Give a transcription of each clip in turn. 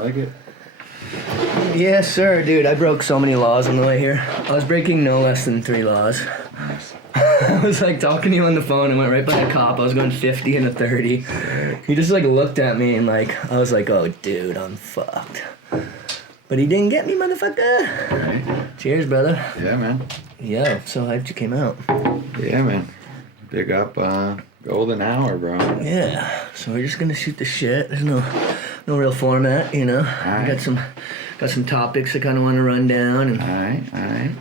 Like it? Yes, sir, dude. I broke so many laws on the way here. I was breaking no less than 3 laws. Nice. I was like talking to you on the phone and went right by a cop. I was going 50 and a 30. He just like looked at me and like, I was like, oh, dude, I'm fucked. But he didn't get me, motherfucker. Right. Cheers, brother. Yeah, man. Yeah, so hyped you came out. Yeah, man. Big up golden hour, bro. Yeah, so we're just gonna shoot the shit. There's no real format, you know. Right. Got some topics I kind of want to run down, and Alright.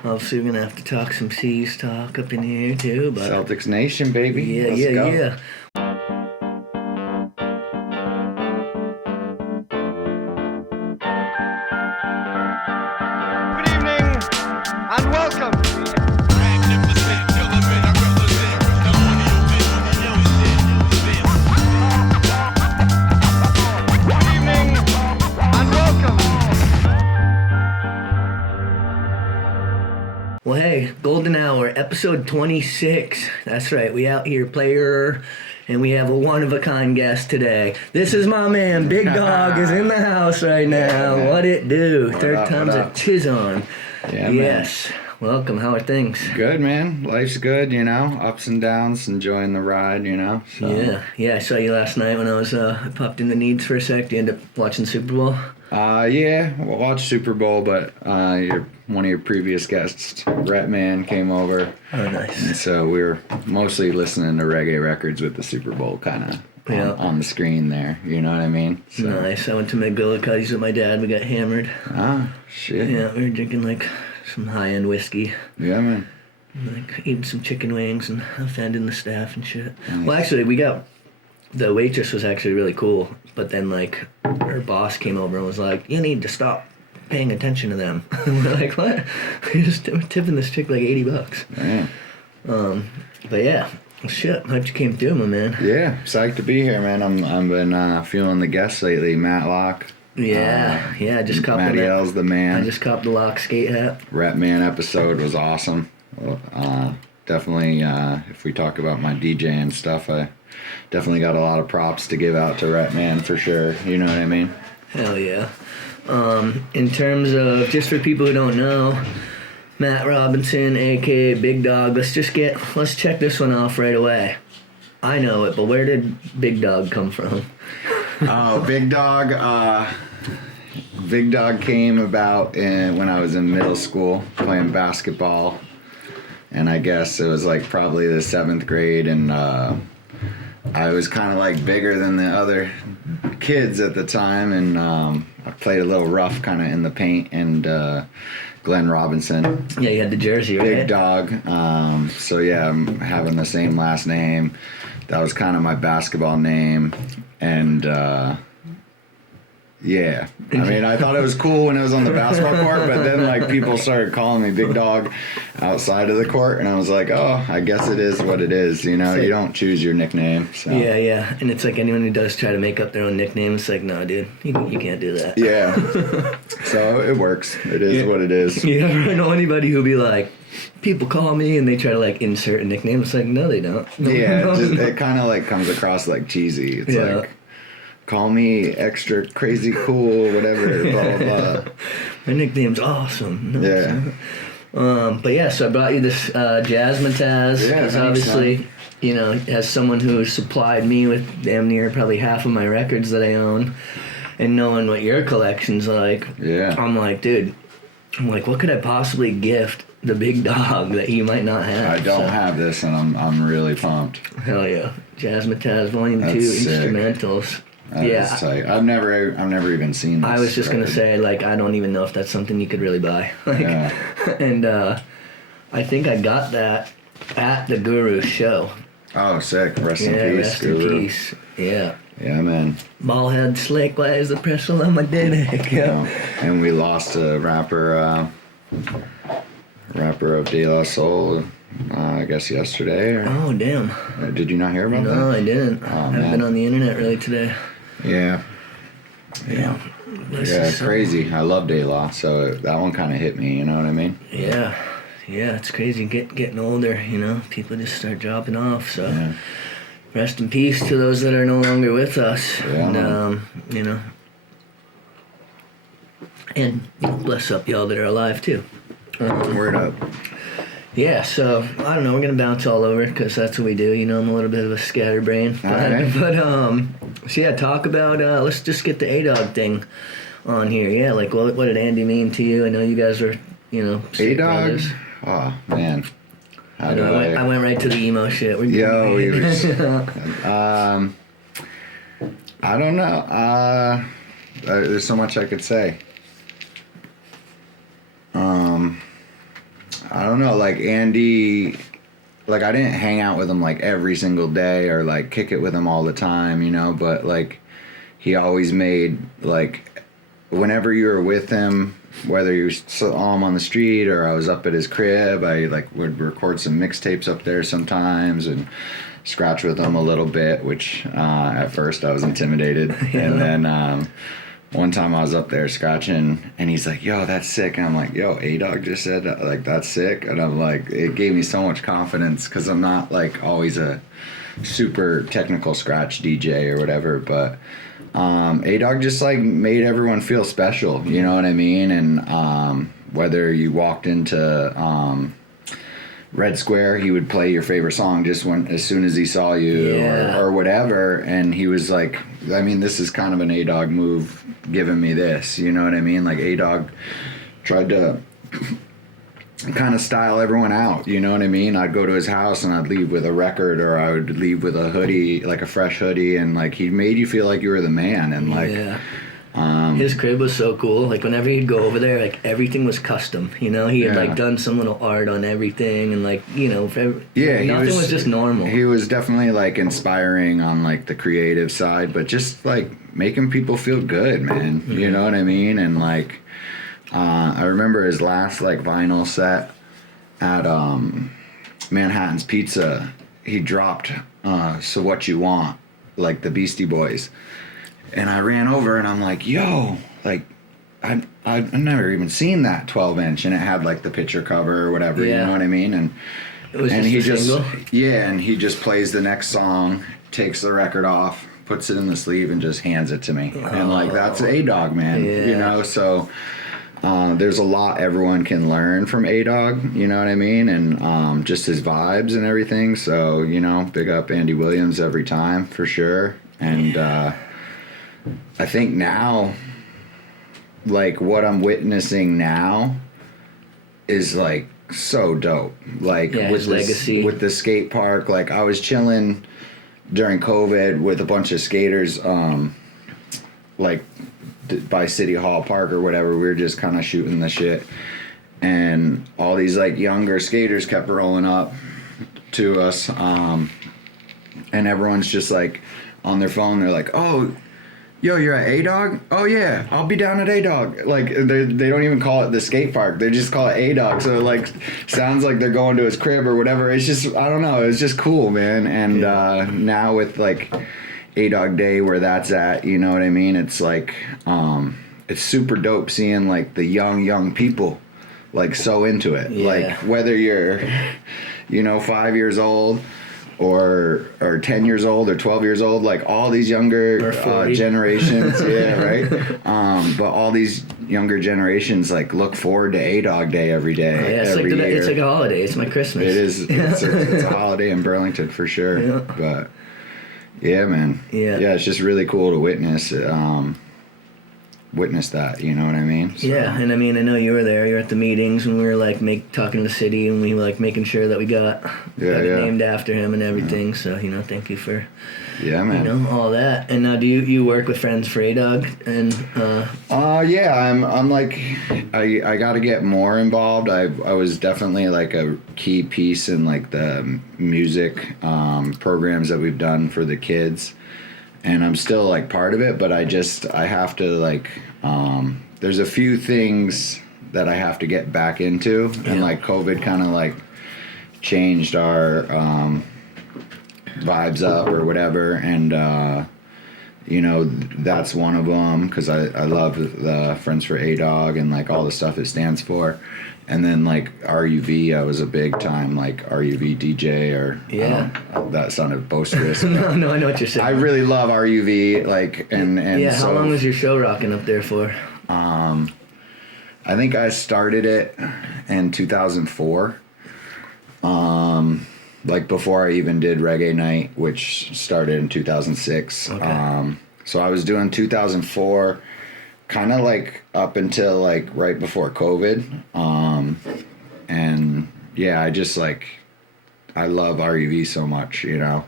obviously we're gonna have to talk some C's talk up in here too. But Celtics Nation, baby. yeah, Let's go. yeah. Good evening and welcome. Good evening and welcome. Well, hey, Golden Hour, episode 26. That's right, we out here, player, and we have a one-of-a-kind guest today. This is my man, Big Dog, is in the house right now. Yeah, what it do? What Third up, time's what a up? tizon. Yeah, Yes. Welcome, how are things? man. Good, man. Life's good, you know. Ups and downs, enjoying the ride, you know. So. Yeah, I saw you last night when I popped in the Needs for a sec. Do you end up watching Super Bowl? Yeah, we'll watch Super Bowl, but one of your previous guests, Rhetman, came over. Oh, nice. And so we were mostly listening to reggae records with the Super Bowl kind of Yeah. on the screen there. You know what I mean? So, Nice. I went to McGillicuddy's with my dad. We got hammered. Shit. Yeah, we were drinking like some high-end whiskey. Yeah, man. Like eating some chicken wings and offending the staff and shit. Nice. Well, actually, the waitress was actually really cool, but then like her boss came over and was like, "You need to stop paying attention to them." And we're like, "What?" We're just tipping this chick like $80. Yeah. But yeah, well, shit, hyped you came through, my man. Yeah, psyched to be here, man. I've been feeling the guests lately. Matlock. Yeah, I just copped Matty L's the man. I just copped the lock skate hat. Rhetman episode was awesome. Definitely, if we talk about my DJing stuff, I definitely got a lot of props to give out to Rhetman for sure. You know what I mean? Hell yeah. In terms of, just for people who don't know, Matt Robinson, aka Big Dog, let's check this one off right away. I know it, but where did Big Dog come from? Oh, Big Dog. Big Dog came about when I was in middle school playing basketball, and I guess it was like probably the 7th grade, and I was kind of like bigger than the other kids at the time, and I played a little rough kind of in the paint, and Glenn Robinson. Yeah, you had the jersey, right? Big Dog. So yeah, I'm having the same last name. That was kind of my basketball name, and yeah. I mean, I thought it was cool when it was on the basketball court, but then like people started calling me Big Dog outside of the court, and I was like, oh, I guess it is what it is. You know, you don't choose your nickname. So. Yeah, and it's like anyone who does try to make up their own nickname, it's like, no, dude, you can't do that. Yeah. So it works. It is what it is. You ever know anybody who'll be like, people call me and they try to like insert a nickname? It's like, no, they don't. Yeah, it kind of like comes across like cheesy. It's like, call me extra crazy cool, whatever, blah, blah, blah. My nickname's awesome. No, Yeah. But yeah, so I brought you this Jazz Mataz, because obviously, you know, as someone who supplied me with damn near probably half of my records that I own, and knowing what your collection's like, I'm like, dude, what could I possibly gift the Big Dog that he might not have? I don't have this, and I'm really pumped. Hell yeah. Jazz Mataz Volume 2 sick. Instrumentals. That is tight. I've never even seen this. I was just gonna say, like, I don't even know if that's something you could really buy. Like, and I think I got that at the Guru show. Oh, sick! Rest in peace, rest Guru. in peace. Yeah. Yeah, man. Ballhead slick. Why is the pressure on my dick? Yeah. And we lost a rapper of De La Soul. I guess yesterday. Oh damn! Did you not hear about that? No, I didn't. I haven't been on the internet really today. Yeah. Yeah, crazy. I love De La, so that one kind of hit me. You know what I mean? Yeah, it's crazy. Getting older, you know, people just start dropping off. So, rest in peace to those that are no longer with us. Yeah, and you know, And bless up y'all that are alive too. Word up. Yeah, so I don't know. We're gonna bounce all over because that's what we do. You know, I'm a little bit of a scatterbrain. Alright. But so yeah, talk about. Let's just get the A-Dog thing on here. Yeah, like what did Andy mean to you? I know you guys were, you know, A-Dog. brothers. Oh man. How do I went right to the emo shit. Yo, he was. I don't know. There's so much I could say. I don't know, like Andy, like I didn't hang out with him like every single day or like kick it with him all the time, you know, but like he always made like whenever you were with him, whether you saw him on the street or I was up at his crib, I like would record some mixtapes up there sometimes and scratch with him a little bit, which at first I was intimidated. And then one time I was up there scratching and he's like, yo, that's sick. And I'm like, yo, A-Dog just said that, like, that's sick. And I'm like, it gave me so much confidence because I'm not like always a super technical scratch DJ or whatever, but A-Dog just like made everyone feel special, you know what I mean? And whether you walked into Red Square, he would play your favorite song just as soon as he saw you, or whatever. And he was like, I mean, this is kind of an A-Dog move giving me this, you know what I mean? Like A-Dog tried to kind of style everyone out, you know what I mean? I'd go to his house and I'd leave with a record, or I would leave with a hoodie, like a fresh hoodie, and like he made you feel like you were the man. And like his crib was so cool. Like whenever he'd go over there, like everything was custom. You know, he had like done some little art on everything, and like, you know, nothing was just normal. He was definitely like inspiring on like the creative side, but just like making people feel good, man. Mm-hmm. You know what I mean? And like, I remember his last like vinyl set at Manhattan's Pizza. He dropped "So What You Want," like the Beastie Boys. And I ran over and I'm like, yo, like, I've never even seen that 12-inch. And it had like the picture cover or whatever, you know what I mean? And it was and he just plays the next song, takes the record off, puts it in the sleeve and just hands it to me. And like, that's A-Dog, man, you know? So there's a lot everyone can learn from A-Dog, you know what I mean? And just his vibes and everything. So, you know, big up Andy Williams every time for sure. And, I think now, like, what I'm witnessing now is, like, so dope. Like, with legacy. With the skate park, like, I was chilling during COVID with a bunch of skaters, like, by City Hall Park or whatever. We were just kind of shooting the shit. And all these, like, younger skaters kept rolling up to us. And everyone's just, like, on their phone. They're like, oh, yo, you're at A-Dog? Oh, yeah, I'll be down at A-Dog. Like, they don't even call it the skate park. They just call it A-Dog. So, like, sounds like they're going to his crib or whatever. It's just, I don't know. It's just cool, man. And now with, like, A-Dog Day where that's at, you know what I mean? It's, like, it's super dope seeing, like, the young people, like, so into it. Yeah. Like, whether you're, you know, 5 years old or 10 years old or 12 years old, like all these younger generations, but all these younger generations like look forward to A-Dog Day every day. Yeah, every year. It's like a holiday. It's my Christmas. It is. It's a holiday in Burlington for sure. Yeah. But yeah, man. Yeah, it's just really cool to witness that, you know what I mean? So. Yeah, and I mean, I know you were there. You were at the meetings when we were like talking to the city, and we were like making sure that we got it named after him and everything. Yeah. So, you know, thank you for man, you know, all that. And do you work with Friends for A-Dog? And I'm like, I got to get more involved. I was definitely like a key piece in like the music programs that we've done for the kids. And I'm still like part of it, but I have to like, there's a few things that I have to get back into, and like COVID kind of like changed our vibes up or whatever, and you know, that's one of them because I love the Friends for A-Dog and like all the stuff it stands for. And then like RUV, I was a big time like RUV DJ or that sounded boisterous. No, I know what you're saying. I really love RUV, like and how long was your show rocking up there for? I think I started it in 2004. Like before I even did Reggae Night, which started in 2006. Okay. So I was doing 2004, kind of like up until like right before COVID. And yeah, I just like, I love RUV so much, you know.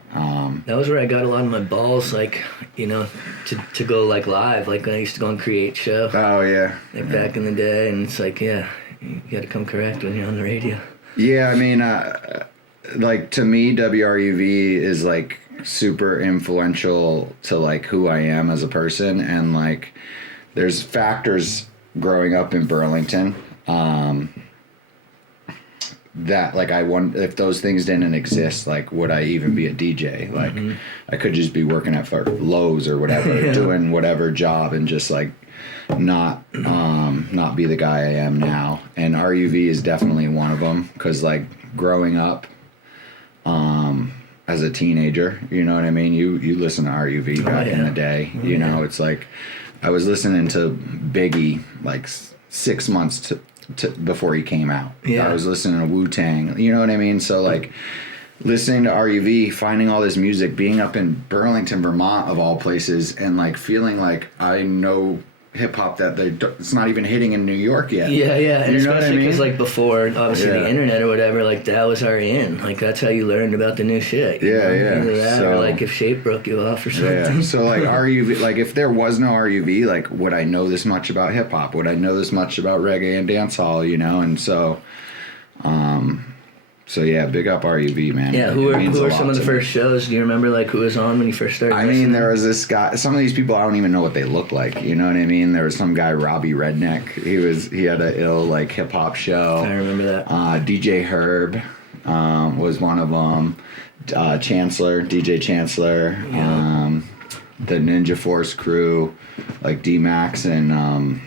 That was where I got a lot of my balls, like, you know, to go like live, like when I used to go and create show. Oh yeah. Like back in the day, and it's like, yeah, you got to come correct when you're on the radio. Yeah, I mean, like to me, WRUV is like super influential to like who I am as a person, and like there's factors growing up in Burlington that like I wonder if those things didn't exist, like would I even be a DJ? Like I could just be working at Lowe's or whatever, doing whatever job, and just like not be the guy I am now. And RUV is definitely one of them, because like growing up as a teenager, you know what I mean, you listen to RUV back in the day, you know. It's like I was listening to Biggie like 6 months to before he came out. I was listening to Wu-Tang, you know what I mean. So like listening to RUV, finding all this music, being up in Burlington, Vermont of all places, and like feeling like I know hip hop that it's not even hitting in New York yet. Yeah, and you know especially because what I mean? like before, obviously the internet or whatever, like that was our in. Like that's how you learned about the new shit. You know? Either that or like if Shape broke you off or something. Yeah. So like RUV, like if there was no RUV, like would I know this much about hip hop? Would I know this much about reggae and dancehall? You know, and so. So yeah, big up RUV, man. Yeah, who were some of the first shows? Do you remember like who was on when you first started? I mean, there was this guy. Some of these people I don't even know what they look like. You know what I mean? There was some guy, Robbie Redneck. He had a ill like hip hop show. I remember that. DJ Herb was one of them. DJ Chancellor. The Ninja Force crew, like D-Max and.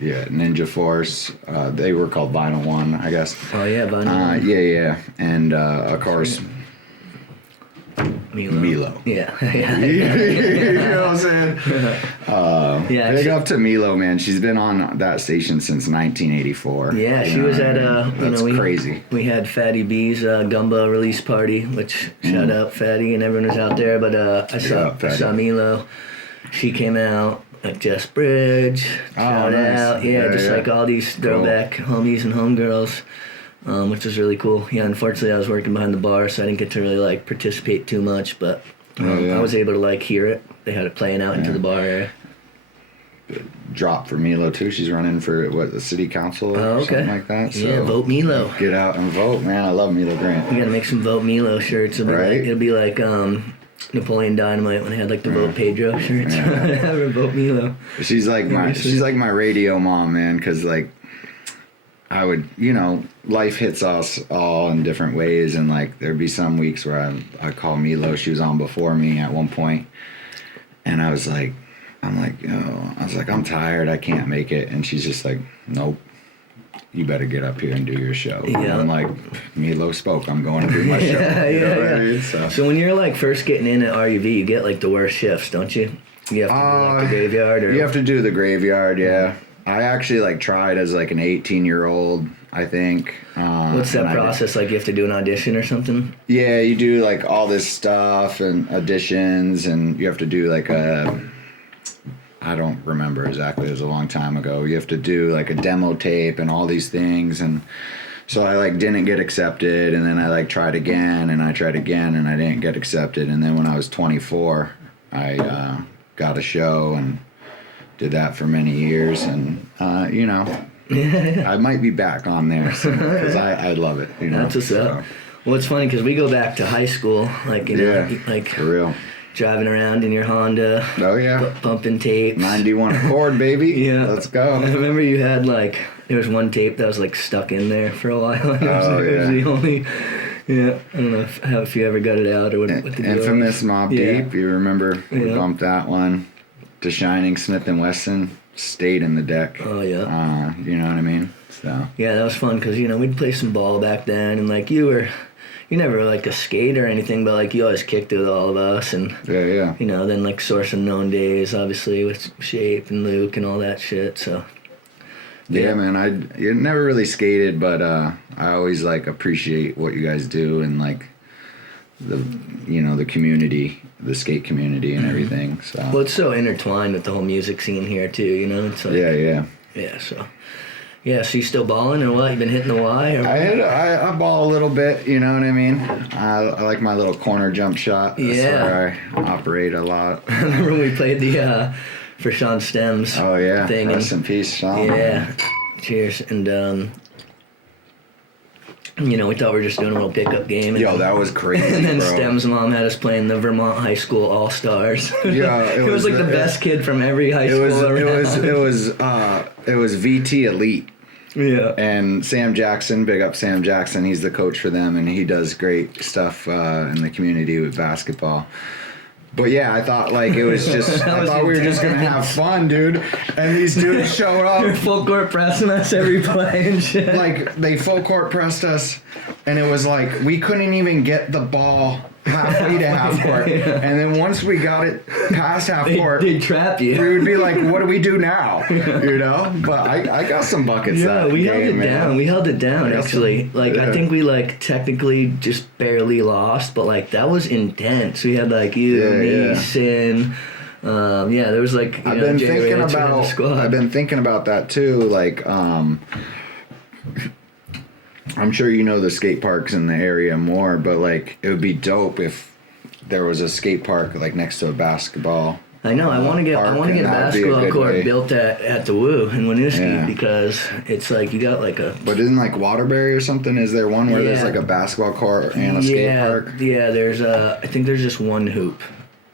Yeah, Ninja Force. They were called Vinyl One, I guess. Oh yeah, Vinyl One. Yeah, and of course, Milo. Yeah. You know what I'm saying? Yeah. Big up to Milo, man. She's been on that station since 1984. Yeah, she was at That's crazy. We had Fatty B's Gumbo release party, which shout out Fatty and everyone was out there. But I saw Milo. She came out. Like Jess Bridge, shout out, like all these throwback homies and homegirls, which was really cool. Yeah, unfortunately I was working behind the bar, so I didn't get to really like participate too much, but I was able to like hear it. They had it playing out into the bar area. Drop for Milo too. She's running for the city council or something like that. So yeah, vote Milo. Get out and vote, man. I love Milo Grant. We gotta make some vote Milo shirts. It'll be like Napoleon Dynamite when they had like the Vote Pedro shirts. Vote Milo. She's like my radio mom, man, because like I would, you know, life hits us all in different ways, and like there'd be some weeks where I call Milo. She was on before me at one point, and I was like, I'm tired, I can't make it, and she's just like, nope. You better get up here and do your show. Yeah. And I'm like, Milo spoke. I'm going to do my show. You know what I mean? So when you're like first getting in at RUV, you get like the worst shifts, don't you? You have to do like the graveyard, or you have to do the graveyard. Yeah. I actually like tried as like an 18-year-old. I think. What's that process like? You have to do an audition or something? Yeah, you do like all this stuff and auditions, and you have to do like I don't remember exactly. It was a long time ago. You have to do like a demo tape and all these things, and so I like didn't get accepted, and then I like tried again, and I tried again, and I didn't get accepted, and then when I was 24, I got a show and did that for many years, and you know, I might be back on there because I love it. You know, that's what's up. Well, it's funny because we go back to high school, like you know, like for real. Driving around in your Honda. Oh, yeah. Bumping tapes. 91 Accord, baby. Yeah. Let's go. I remember you had, like, there was one tape that was, like, stuck in there for a while. It was the only... Yeah. I don't know if you ever got it out or what the deal Infamous Mob Deep. You remember we bumped that one. The Shining, Smith & Wesson stayed in the deck. Oh, yeah. You know what I mean? So. Yeah, that was fun because, you know, we'd play some ball back then, and, like, you never like a skater or anything, but like you always kicked it with all of us, and yeah. You know, then like Source Unknown days, obviously with Shape and Luke and all that shit. So Yeah, man. I never really skated, but I always like appreciate what you guys do and like the community, the skate community and everything. So well, it's so intertwined with the whole music scene here too. It's like yeah. So yeah, so you still balling or what? You been hitting the Y? Or I ball a little bit. You know what I mean? I like my little corner jump shot. That's where I operate a lot. I remember when we played the for Sean Stem's thing. Rest in peace, Sean. Yeah. Cheers. And we thought we were just doing a little pickup game. Yo, that was crazy. And then bro. Stem's mom had us playing the Vermont High School All Stars. Yeah, it was like the best kid from every high school around. It was VT Elite. Yeah. And Sam Jackson, big up Sam Jackson. He's the coach for them, and he does great stuff in the community with basketball. But yeah, I thought like it was just. I thought we were just gonna have fun, dude. And these dudes showed up. They're full court pressing us every play and shit. Like they full court pressed us, and it was like we couldn't even get the ball halfway to half court. Yeah. And then once we got it past half court, they'd trap you. We would be like, "What do we do now?" But I got some buckets. Yeah, that we game, held it man. down. We held it down actually. I think we technically just barely lost, but that was intense. We had me, Sin. There was I've been thinking about that too. I'm sure you know the skate parks in the area more, but it would be dope if there was a skate park next to a basketball. I know. I want to get a basketball court built at the WRUV in Winooski because it's you got a. But isn't Waterbury or something? Is there one where there's a basketball court and a skate park? Yeah, there's I think there's just one hoop.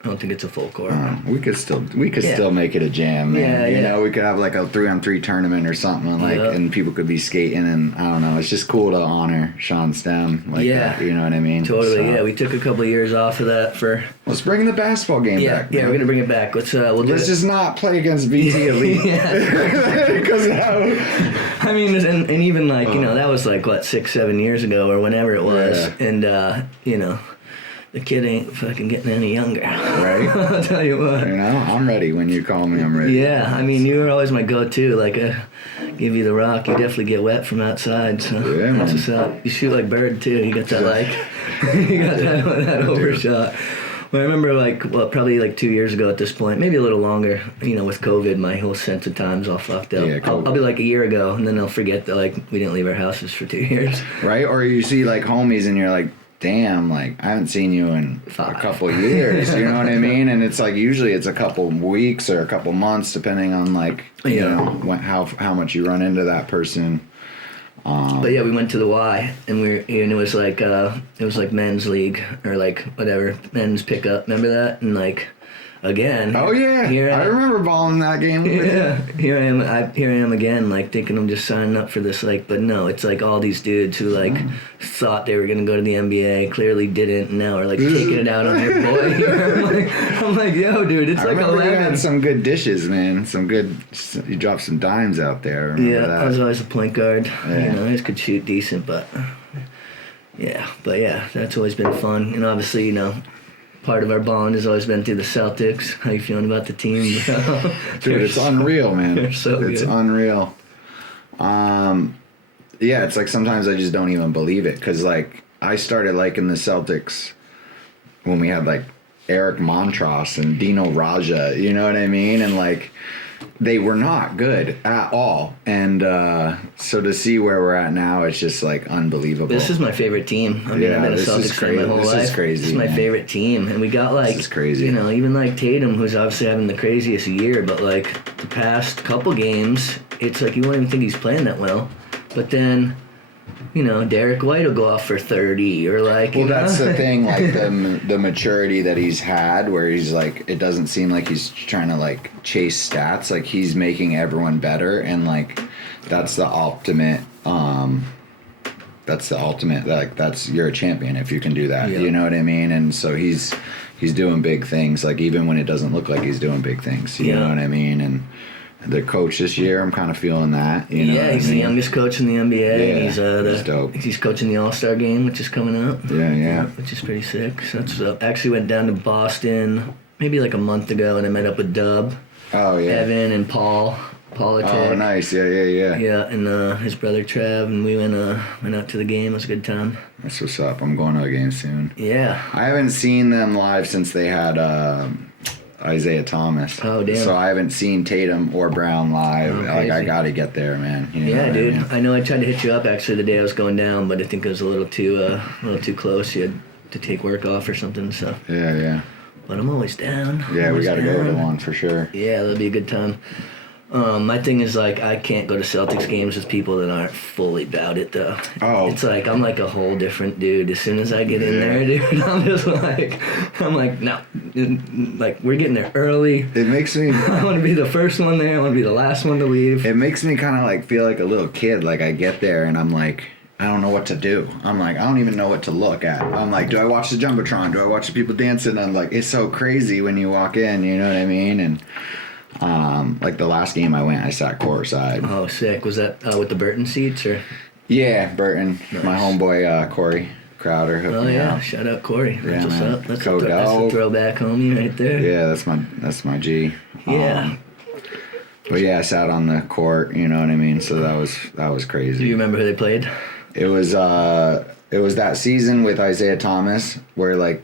I don't think it's a full court. We could still make it a jam, man. You know, we could have a 3-on-3 tournament or something, and people could be skating, and I don't know. It's just cool to honor Sean Stem that. You know what I mean? Totally. So, yeah, we took a couple of years off of that for. Let's bring the basketball game back. Yeah, we're gonna bring it back. Let's just not play against VT Elite. Because I mean, and even that was 6-7 years ago or whenever it was, and the kid ain't fucking getting any younger. Right? I'll tell you what. I'm ready. When you call me, I'm ready. Yeah, I mean, you were always my go-to. Give you the rock, you definitely get wet from outside. So that's what's up. You shoot like Bird, too. You got that, you got that overshot. Well, I remember, probably 2 years ago at this point, maybe a little longer, with COVID, my whole sense of time's all fucked up. Yeah, I'll be a year ago, and then they'll forget that, we didn't leave our houses for 2 years. Right? Or you see, homies, and you're like, damn, I haven't seen you in a couple years, you know what I mean? And it's usually it's a couple weeks or a couple months, depending on how much you run into that person. But yeah, we went to the Y, and it was it was men's league or whatever, men's pickup. Remember that? And again. Oh yeah, I remember balling that game. Yeah, here I am again, thinking I'm just signing up for this, but no, it's all these dudes who thought they were gonna go to the NBA, clearly didn't, and now are taking it out on their boy. I'm like, yo, dude, it's 11. You had some good dishes, man. You dropped some dimes out there. I was always a point guard. Yeah. I just could shoot decent, but that's always been fun, and obviously, part of our bond has always been through the Celtics. How you feeling about the team? Dude, it's unreal, man. It's unreal. It's sometimes I just don't even believe it because I started liking the Celtics when we had Eric Montross and Dino Raja. You know what I mean? And they were not good at all. And so to see where we're at now, it's just unbelievable. This is my favorite team. I've been a Celtics fan my whole life. This is crazy. This is my favorite team. And we got this is crazy. Even Tatum, who's obviously having the craziest year, but the past couple games, it's you won't even think he's playing that well. But then, Derek White will go off for 30 or that's the thing, the maturity that he's had where he's it doesn't seem like he's trying to chase stats. He's making everyone better, and that's the ultimate you're a champion if you can do that. You know what I mean? And so he's doing big things, even when it doesn't look like he's doing big things, you know what I mean? And the coach this year, I'm kind of feeling that. He's the youngest coach in the NBA. Yeah, he's dope. He's coaching the All-Star game, which is coming up. Yeah. Which is pretty sick. So that's actually went down to Boston maybe a month ago, and I met up with Dub. Oh yeah. Evan and Paul. politics. Oh, nice. Yeah. Yeah, and his brother Trev, and we went out to the game. It was a good time. That's what's up. I'm going to a game soon. Yeah. I haven't seen them live since they had Isaiah Thomas. Oh, damn. So I haven't seen Tatum or Brown live. Oh, Like, I crazy. got to get there, man. You know Yeah, what dude. I mean? I know I tried to hit you up actually the day I was going down, but I think it was a little too close. You had to take work off or something. So, Yeah. but I'm always down. Yeah, we Always got to go to down. one for sure. Yeah, that'll be a good time. My thing is like I can't go to Celtics games with people that aren't fully about it though. Oh. It's like I'm like a whole different dude. As soon as I get in Yeah. there, dude, I'm like no, like we're getting there early. It makes me... I want to be the first one there. I want to be the last one to leave. It makes me kind of like feel like a little kid. Like I get there and I'm like, I don't know what to do. I'm like, I don't even know what to look at. I'm like, do I watch the Jumbotron? Do I watch the people dancing? I'm like, it's so crazy when you walk in, you know what I mean? And like the last game I went, I sat courtside. Oh, sick. Was that with the Burton seats or? Yeah, Burton. Nice. My homeboy Corey Crowder hooked Oh me yeah, up. shout out Corey. That's Yeah, what's man. up. That's a, Code that's a Dog. throwback homie right there. Yeah, that's my G. Yeah. But yeah, I sat on the court, you know what I mean? So that was crazy. Do you remember who they played? It was that season with Isaiah Thomas where like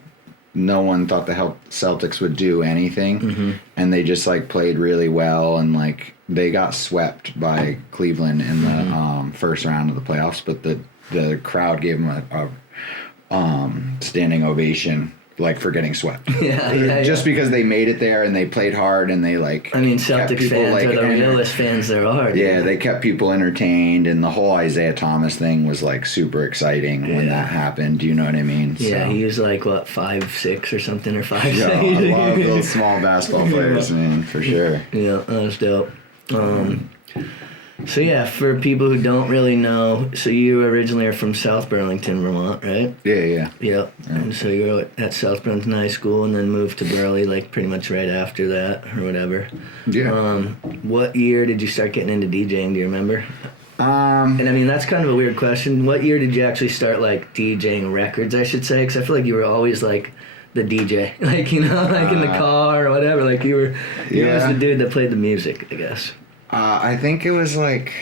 no one thought the Celtics would do anything, and they just like played really well, and like they got swept by Cleveland in the first round of the playoffs, but the crowd gave them a standing ovation. Like for getting swept, just because they made it there and they played hard and they like. I mean, kept Celtics people, fans like, are the realest fans there are. Yeah, dude. they kept people entertained, and the whole Isaiah Thomas thing was like super exciting when that happened. Do you know what I mean? Yeah, So, he was like what 5'6" or something or 5'6". yeah, I love those small basketball players, man, for sure. Yeah, that was dope. So yeah, for people who don't really know, so you originally are from South Burlington, Vermont, right? Yeah. Yep. And so you were at South Burlington High School and then moved to Burley like pretty much right after that or whatever. Yeah. What year did you start getting into DJing? Do you remember? Um, And I mean, that's kind of a weird question. What year did you actually start like DJing records, I should say? Because I feel like you were always like the DJ, like, you know, like in the car or whatever. Like you were always the dude that played the music, I guess. I think it was like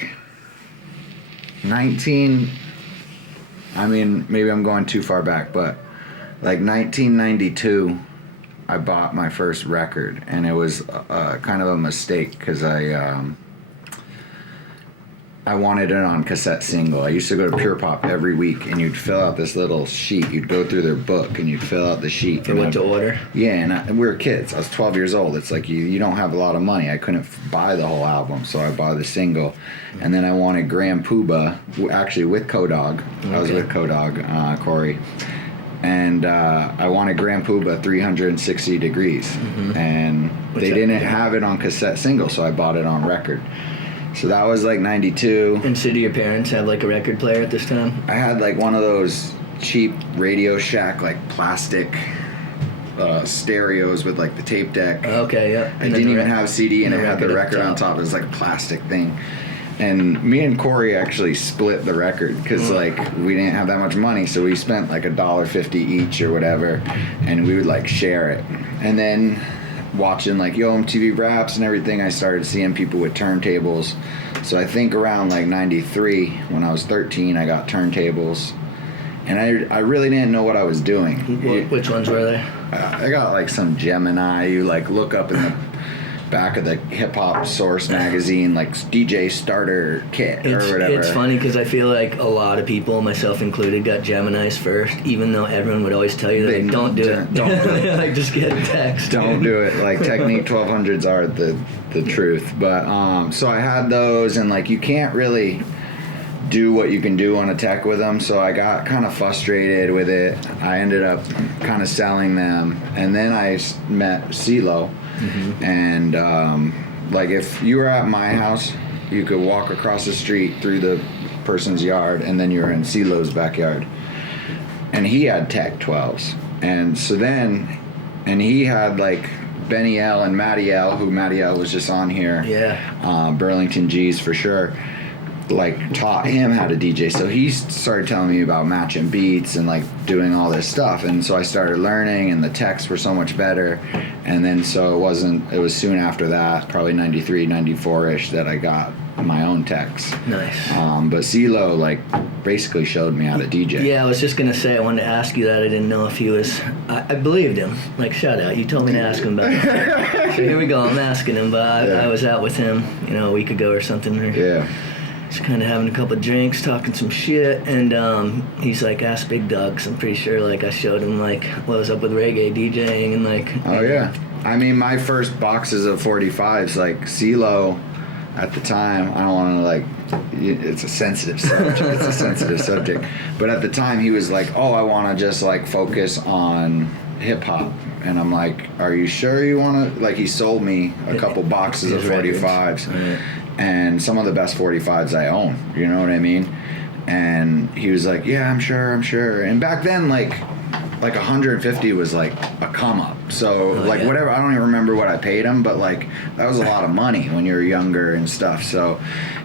19. I mean, maybe I'm going too far back, but like 1992, I bought my first record, and it was kind of a mistake because I wanted it on cassette single. I used to go to Pure Pop every week, and you'd fill out this little sheet. You'd go through their book, and you'd fill out the sheet. For what to order? Yeah, and we were kids. I was 12 years old. It's like you don't have a lot of money. I couldn't buy the whole album, so I bought the single. And then I wanted Grand Poobah, actually with Kodog. I was with Kodog, Corey. And I wanted Grand Poobah 360 Degrees. And they didn't have it on cassette single, so I bought it on record. So that was like 92. And so do your parents have like a record player at this time? I had like one of those cheap Radio Shack like plastic stereos with like the tape deck. Okay, yeah. I didn't even have a CD, and it had the record on top. It was like a plastic thing. And me and Corey actually split the record because like we didn't have that much money, so we spent like $1.50 each or whatever, and we would like share it. And then watching like MTV Raps and everything, I started seeing people with turntables. So I think around like 93, when I was 13, I got turntables, and I really didn't know what I was doing. Which ones were they? I got like some Gemini. You like look up in the back of the Hip Hop Source magazine, like DJ starter kit or whatever. It's funny because I feel like a lot of people, myself included, got Geminis first, even though everyone would always tell you that like, don't do it. Don't do it. Like just get a text. Don't do it. Like Technique 1200s are the truth. But so I had those, and like you can't really do what you can do on a tech with them, so I got kind of frustrated with it. I ended up kind of selling them, and then I met CeeLo. And like if you were at my house, you could walk across the street through the person's yard, and then you're in CeeLo's backyard, and he had Tech 12s. And so then, and he had like Benny L and Matty L, who Matty L was just on here. Yeah. Burlington G's for sure. like taught him how to DJ. So he started telling me about matching beats and like doing all this stuff. And so I started learning, and the techs were so much better. And then so it was soon after that, probably 93, 94-ish, that I got my own techs. Nice. But CeeLo like basically showed me how to DJ. Yeah, I was just gonna say, I wanted to ask you that. I didn't know if he was. I believed him. Like, shout out. You told me to ask him about it. So here we go. I'm asking him, but I was out with him, a week ago or something. Yeah. Just kind of having a couple of drinks, talking some shit, and he's like, ask Big Dog, 'cause I'm pretty sure like I showed him like what was up with reggae DJing and like. Oh yeah. I mean, my first boxes of 45s, like CeeLo. At the time, I don't want to like. It's a sensitive subject. But at the time, he was like, "Oh, I want to just like focus on hip hop," and I'm like, "Are you sure you want to?" Like, he sold me a couple boxes of 45s, right. And some of the best 45s I own. You know what I mean? And he was like, "Yeah, I'm sure." And back then, like 150 was like a come up. So whatever, I don't even remember what I paid him, but like that was a lot of money when you were younger and stuff. So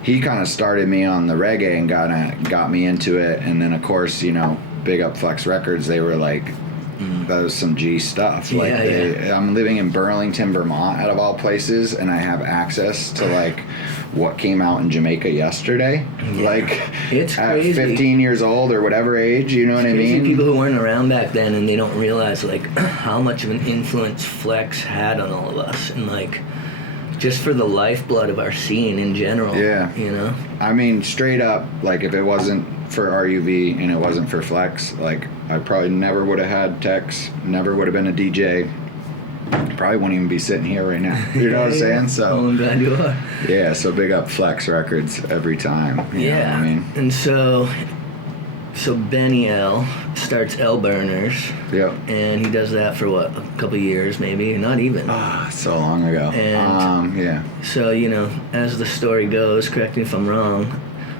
he kind of started me on the reggae and got me into it. And then of course, big up Flex Records, they were like, that was some G stuff. Like I'm living in Burlington, Vermont, out of all places, and I have access to like what came out in Jamaica yesterday. Yeah. Like it's at crazy. 15 years old or whatever age, you know what I mean? People who weren't around back then, and they don't realize like how much of an influence Flex had on all of us, and like just for the lifeblood of our scene in general. Yeah. I mean, straight up, like if it wasn't for RUV and it wasn't for Flex, like I probably never would have had techs, never would have been a DJ. Probably wouldn't even be sitting here right now. You know what I'm saying? So I'm glad you are. Yeah, so big up Flex Records every time. You know what I mean? And so Benny L starts L Burners. Yep. And he does that for what, a couple years maybe, not even. So long ago. And yeah. So, as the story goes, correct me if I'm wrong,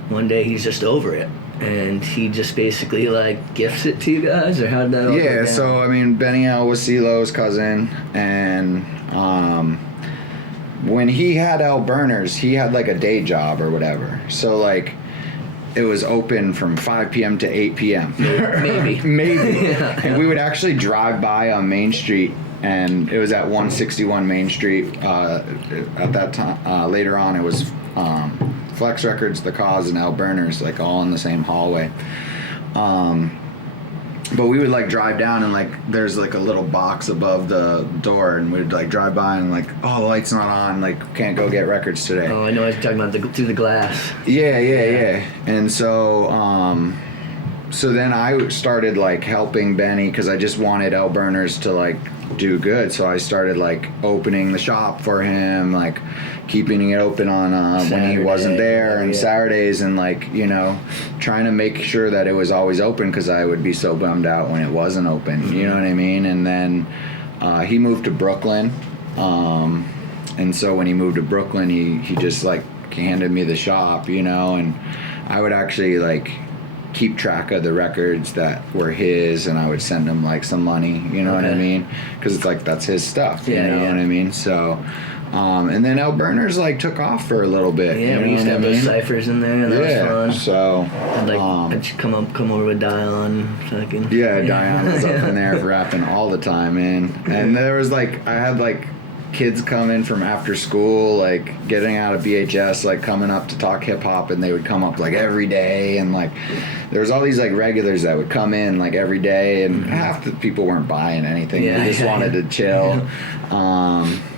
one day he's just over it. And he just basically like gifts it to you guys, or how did that all go down? So I mean, Benny L was CeeLo's cousin, and when he had L Burners, he had like a day job or whatever. So like, it was open from 5 p.m. to 8 p.m. Maybe. Yeah. And we would actually drive by on Main Street, and it was at 161 Main Street. At that time, later on, it was Flex Records, The Cause, and L Burners, like all in the same hallway. But we would like drive down, and like there's like a little box above the door, and we'd like drive by and like, oh, the light's not on, like can't go get records today. Oh, I know what you're talking about, through the glass. Yeah. And so so then I started like helping Benny, because I just wanted L Burners to like do good. So I started like opening the shop for him, like keeping it open on when he wasn't there, and Saturdays, and like trying to make sure that it was always open, because I would be so bummed out when it wasn't open. You know what I mean? And then he moved to Brooklyn, and so when he moved to Brooklyn, he just like handed me the shop, and I would actually like keep track of the records that were his, and I would send him like some money, you know what I mean? Because it's like that's his stuff, you know what I mean? So and then L Burners like took off for a little bit. Yeah, we used to have those ciphers in there, and that was fun. So I'd come over with Dion, fucking. Yeah, Dion was up in there rapping all the time, man. And there was like I had like kids coming from after school, like getting out of BHS, like coming up to talk hip hop, and they would come up like every day, and like there was all these like regulars that would come in like every day, and half the people weren't buying anything. They just wanted to chill.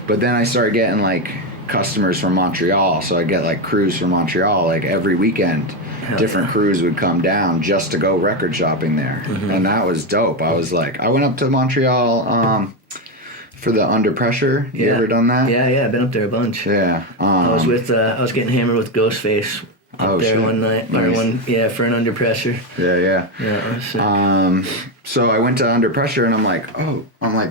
But then I started getting like customers from Montreal, so I get like crews from Montreal like every weekend. Different crews would come down just to go record shopping there, and that was dope. I was like, I went up to Montreal for the Under Pressure. You ever done that? Yeah, I've been up there a bunch. Yeah. I was getting hammered with Ghostface up there one night, nice. For an Under Pressure. Yeah, that was sick. So I went to Under Pressure, and I'm like,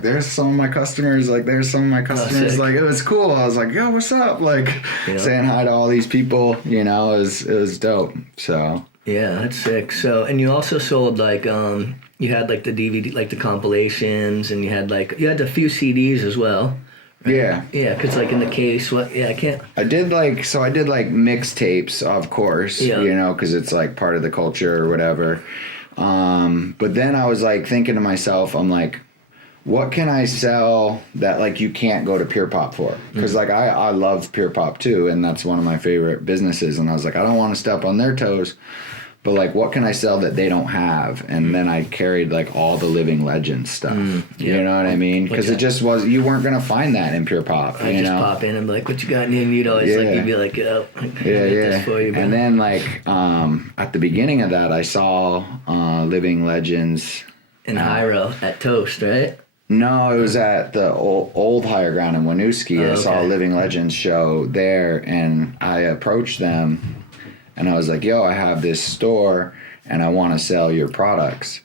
there's some of my customers, like it was cool. I was like, yo, what's up? Like saying hi to all these people, it was dope. So yeah, that's sick. So, and you also sold like you had like the DVD, like the compilations, and you had a few CDs as well, Yeah. Yeah, because like in the case, I can't. I did like mixtapes, of course, Yeah. you know, because it's like part of the culture or whatever. But then I was like thinking to myself, I'm like, what can I sell that like you can't go to Pure Pop for? Because like I love Pure Pop too, and that's one of my favorite businesses. And I was like, I don't want to step on their toes, but like what can I sell that they don't have? And then I carried like all the Living Legends stuff. You know what I mean? Because it just was, you weren't gonna find that in Pure Pop. I just pop in and be like, what you got? And you'd always like, you'd be like, oh, I can get this for you. And then like at the beginning of that, I saw Living Legends in Hyro at Toast, right? No, it was at the old Higher Ground in Winooski. I saw a Living Legends show there, and I approached them, and I was like, yo, I have this store, and I want to sell your products.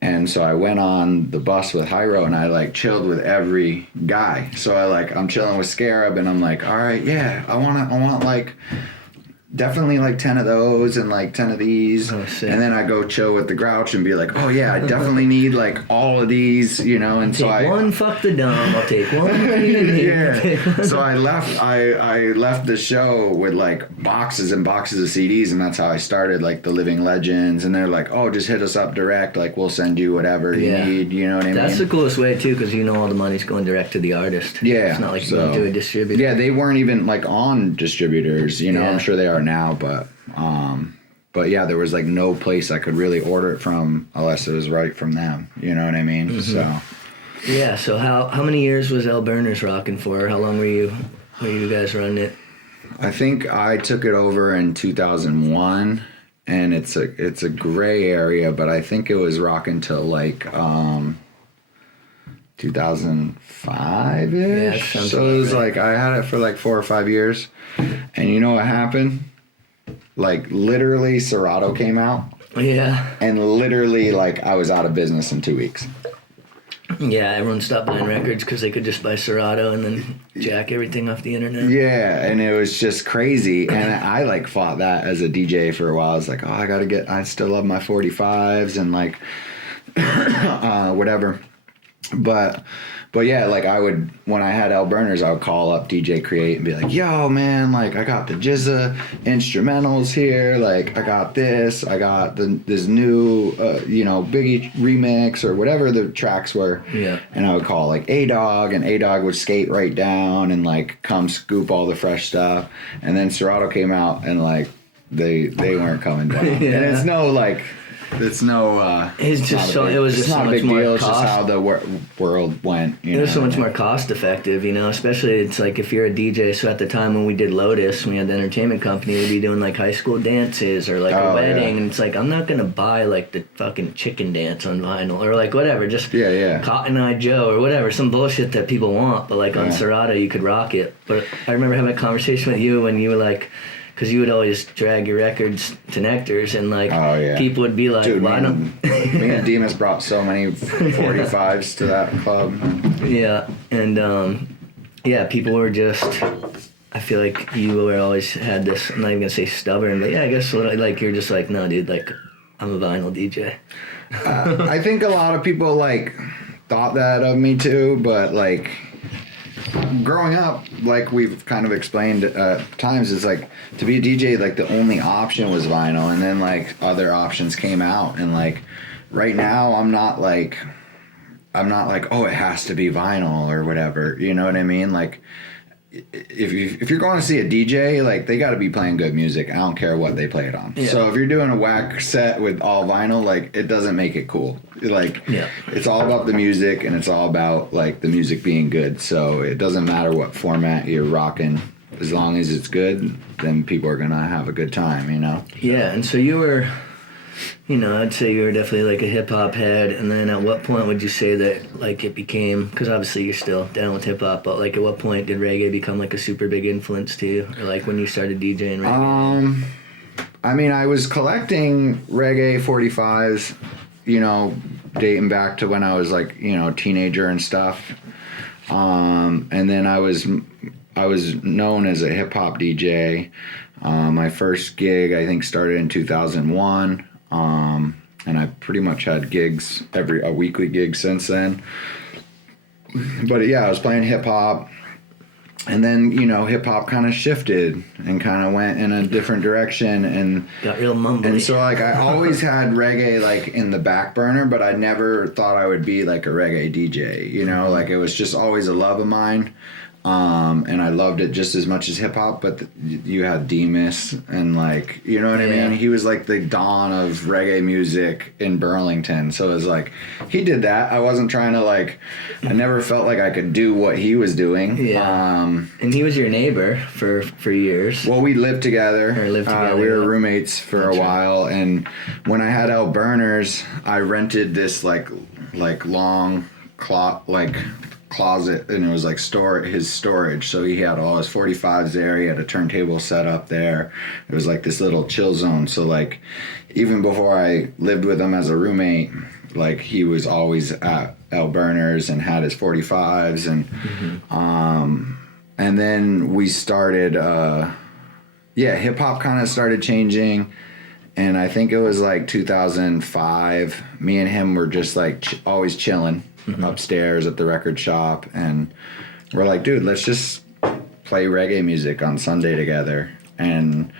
And so I went on the bus with Hyro, and I like chilled with every guy. So I'm chilling with Scarab, and I'm like, all right, yeah, I want like definitely like 10 of those and like 10 of these. And then I go chill with the Grouch and be like, oh yeah, I definitely need like all of these, you know. And so fuck the dumb, I'll take one. So I left the show with like boxes and boxes of CDs, and that's how I started like the Living Legends. And they're like, oh, just hit us up direct, like we'll send you whatever you need, you know what I mean? That's the coolest way too, because you know all the money's going direct to the artist. Yeah. It's not like you're going to a distributor. Yeah, they weren't even like on distributors, you know. I'm sure they are now, but yeah, there was like no place I could really order it from unless it was right from them, you know what I mean? So yeah, so how many years was El Burners rocking for? How long were you guys running it? I think I took it over in 2001, and it's a gray area, but I think it was rocking till like 2005-ish. So it was like I had it for like 4 or 5 years, and you know what happened? Like literally Serato came out. Yeah. And literally like I was out of business in 2 weeks. Yeah, everyone stopped buying records because they could just buy Serato and then jack everything off the internet. Yeah, and it was just crazy. And I like fought that as a DJ for a while. I was like, oh, I still love my 45s and like whatever. But yeah, like when I had El Burners, I would call up DJ Create and be like, yo, man, like I got the Jizza instrumentals here. Like I got this, I got this new, Biggie remix or whatever the tracks were. Yeah. And I would call like A-Dog, and A-Dog would skate right down and like come scoop all the fresh stuff. And then Serato came out and like they weren't coming down. And it's no like... It's no. It's just so. It was just so much more It's cost. just how the world went. It was so much more cost effective, you know. Especially it's like if you're a DJ. So at the time when we did Lotus, we had the entertainment company. We'd be doing like high school dances or like a wedding, and it's like I'm not gonna buy like the fucking chicken dance on vinyl or like whatever. Just Cotton Eye Joe or whatever, some bullshit that people want. But like on Serato, you could rock it. But I remember having a conversation with you when you were like. Because you would always drag your records to Nectars, and like people would be like, dude, "Why not?" Me and Demas brought so many 45s to that club. Yeah, and people were just. I feel like you were always had this. I'm not even gonna say stubborn, but I guess like you're just like, no, dude, like I'm a vinyl DJ. I think a lot of people like thought that of me too, but like. Growing up, like we've kind of explained times, is like to be a DJ, like the only option was vinyl, and then like other options came out, and like right now I'm not like oh it has to be vinyl or whatever, you know what I mean? Like if you're going to see a DJ, like they got to be playing good music. I don't care what they play it on. Yeah. So if you're doing a whack set with all vinyl, like it doesn't make it cool. Like it's all about the music, and it's all about like the music being good. So it doesn't matter what format you're rocking, as long as it's good, then people are gonna have a good time, you know. Yeah, and so you were, I'd say you were definitely like a hip hop head. And then at what point would you say that like it became? Because obviously you're still down with hip hop, but like at what point did reggae become like a super big influence to you, or like when you started DJing reggae? I mean, I was collecting reggae 45s. Dating back to when I was like, a teenager and stuff. And then I was known as a hip hop DJ. My first gig, I think, started in 2001. And I pretty much had gigs, a weekly gig since then. But yeah, I was playing hip hop. And then, hip hop kind of shifted and kind of went in a different direction, and got real mumbly. And so, like, I always had reggae, like, in the back burner, but I never thought I would be, like, a reggae DJ, Like, it was just always a love of mine. And I loved it just as much as hip hop, but you had Demas and, like, you know what I mean? He was like the dawn of reggae music in Burlington. So it was like, he did that. I wasn't trying to, like, I never felt like I could do what he was doing. Yeah. And he was your neighbor for years. Well, we lived together. We were roommates for a while. And when I had El Burners, I rented this, like long closet, and it was like his storage. So he had all his 45s there. He had a turntable set up there. It was like this little chill zone. So, like, even before I lived with him as a roommate, like, he was always at El Burners and had his 45s, and then we started hip hop kind of started changing. And I think it was like 2005. Me and him were just like always chilling upstairs at the record shop, and we're like, dude, let's just play reggae music on Sunday together. And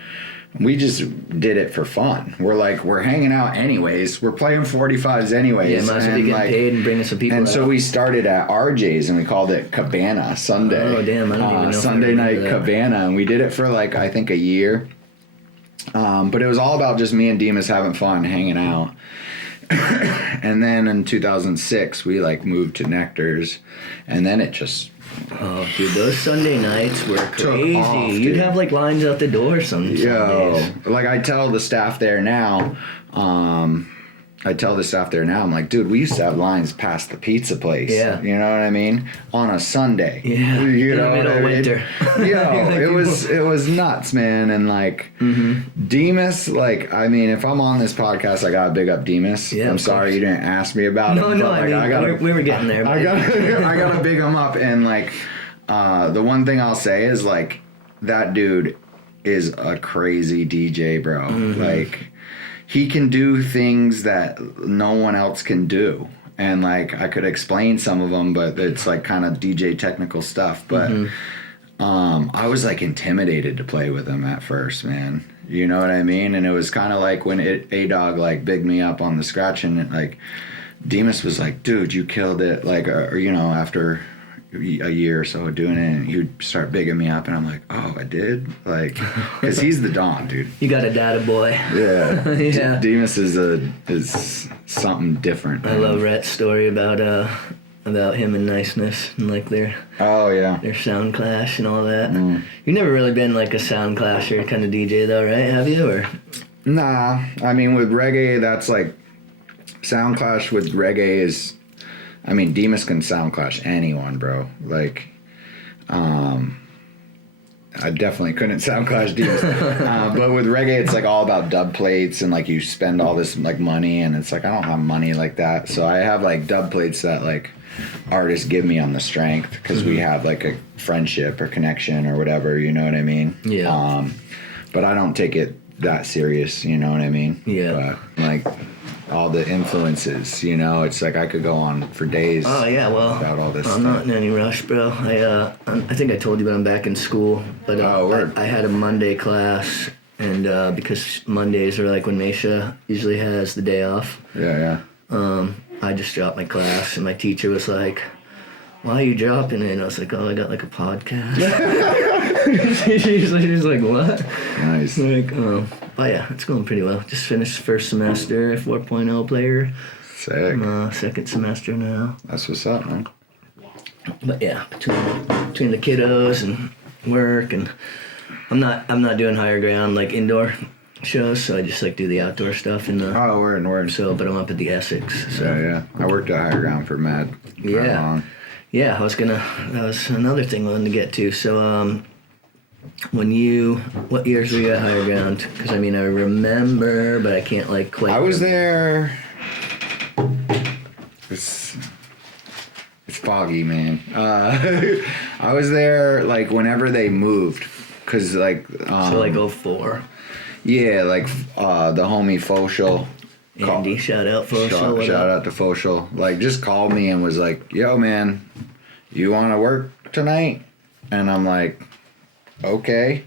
we just did it for fun. We're hanging out anyways. We're playing 45s anyways. Yeah, might as well be getting paid and bringing some people And out. so we started at RJ's, and we called it Cabana Sunday. Oh, damn, I don't even know. Sunday night Cabana. And we did it for, like, I think a year. But it was all about just me and Demas having fun, hanging out. And then in 2006, we, like, moved to Nectars, and then it just... Oh, dude, those Sunday nights were crazy. Off, You'd have, like, lines out the door some Sundays. Like, I tell the staff there now, I'm like, dude, we used to have lines past the pizza place. Yeah. You know what I mean? On a Sunday. Yeah. You know in the middle of winter. It was nuts, man. And, like, Demas, like, I mean, if I'm on this podcast, I gotta big up Demas. Yeah, I'm sorry you didn't ask me about him. No, but, like, we were getting there. I gotta big him up. And, like, the one thing I'll say is, like, that dude is a crazy DJ, bro. Like, he can do things that no one else can do. And, like, I could explain some of them, but it's, like, kind of DJ technical stuff. But I was, like, intimidated to play with him at first, man. You know what I mean? And it was kind of like when A-Dog, like, bigged me up on the scratch, and, like, Demas was like, dude, you killed it. Like, after a year or so of doing it, and he would start bigging me up, and I'm like, oh, I did? Like, because he's the Don, dude. You got a data boy. Yeah. Yeah. Demas is something different. I love Rhett's story about him and Niceness and, like, their sound clash and all that. You've never really been, like, a sound clasher kind of DJ, though, right? Have you? Or Nah. I mean, with reggae, that's, like, sound clash with reggae is... I mean, Demas can sound clash anyone, bro. Like, I definitely couldn't sound clash Demas. But with reggae, it's, like, all about dub plates, and, like, you spend all this, like, money, and it's like, I don't have money like that. So I have, like, dub plates that, like, artists give me on the strength, because we have, like, a friendship or connection or whatever, you know what I mean? Yeah. But I don't take it that serious, you know what I mean? Yeah. But, like... all the influences, it's like I could go on for days. Oh yeah, well, about all this I'm stuff. not in any rush, bro. I think I told you, but I'm back in school. But I had a Monday class, and because Mondays are like when Mesha usually has the day off. Yeah. I just dropped my class, and my teacher was like, "Why are you dropping it?" And I was like, "Oh, I got like a podcast." She's like, "What?" Nice. Like, oh. But yeah, it's going pretty well. Just finished first semester, 4.0 player. Sick. Second semester now. That's what's up, man. But yeah, between the kiddos and work, and I'm not doing higher ground like indoor shows, so I just like do the outdoor stuff in the. Oh, word. So, but I'm up at the Essex. So. Yeah. I worked at higher ground for mad. Yeah. Yeah, that was another thing I wanted to get to. So, what years were you at higher ground? Because I mean, I remember, but I can't like quite. I was there. It's foggy, man. I was there like whenever they moved, cause like. So like 04. Yeah, like the homie Foshel. Andy, shout out Foshel. Shout out to Foshel. Like, just called me and was like, "Yo, man, you want to work tonight?" And I'm like, okay.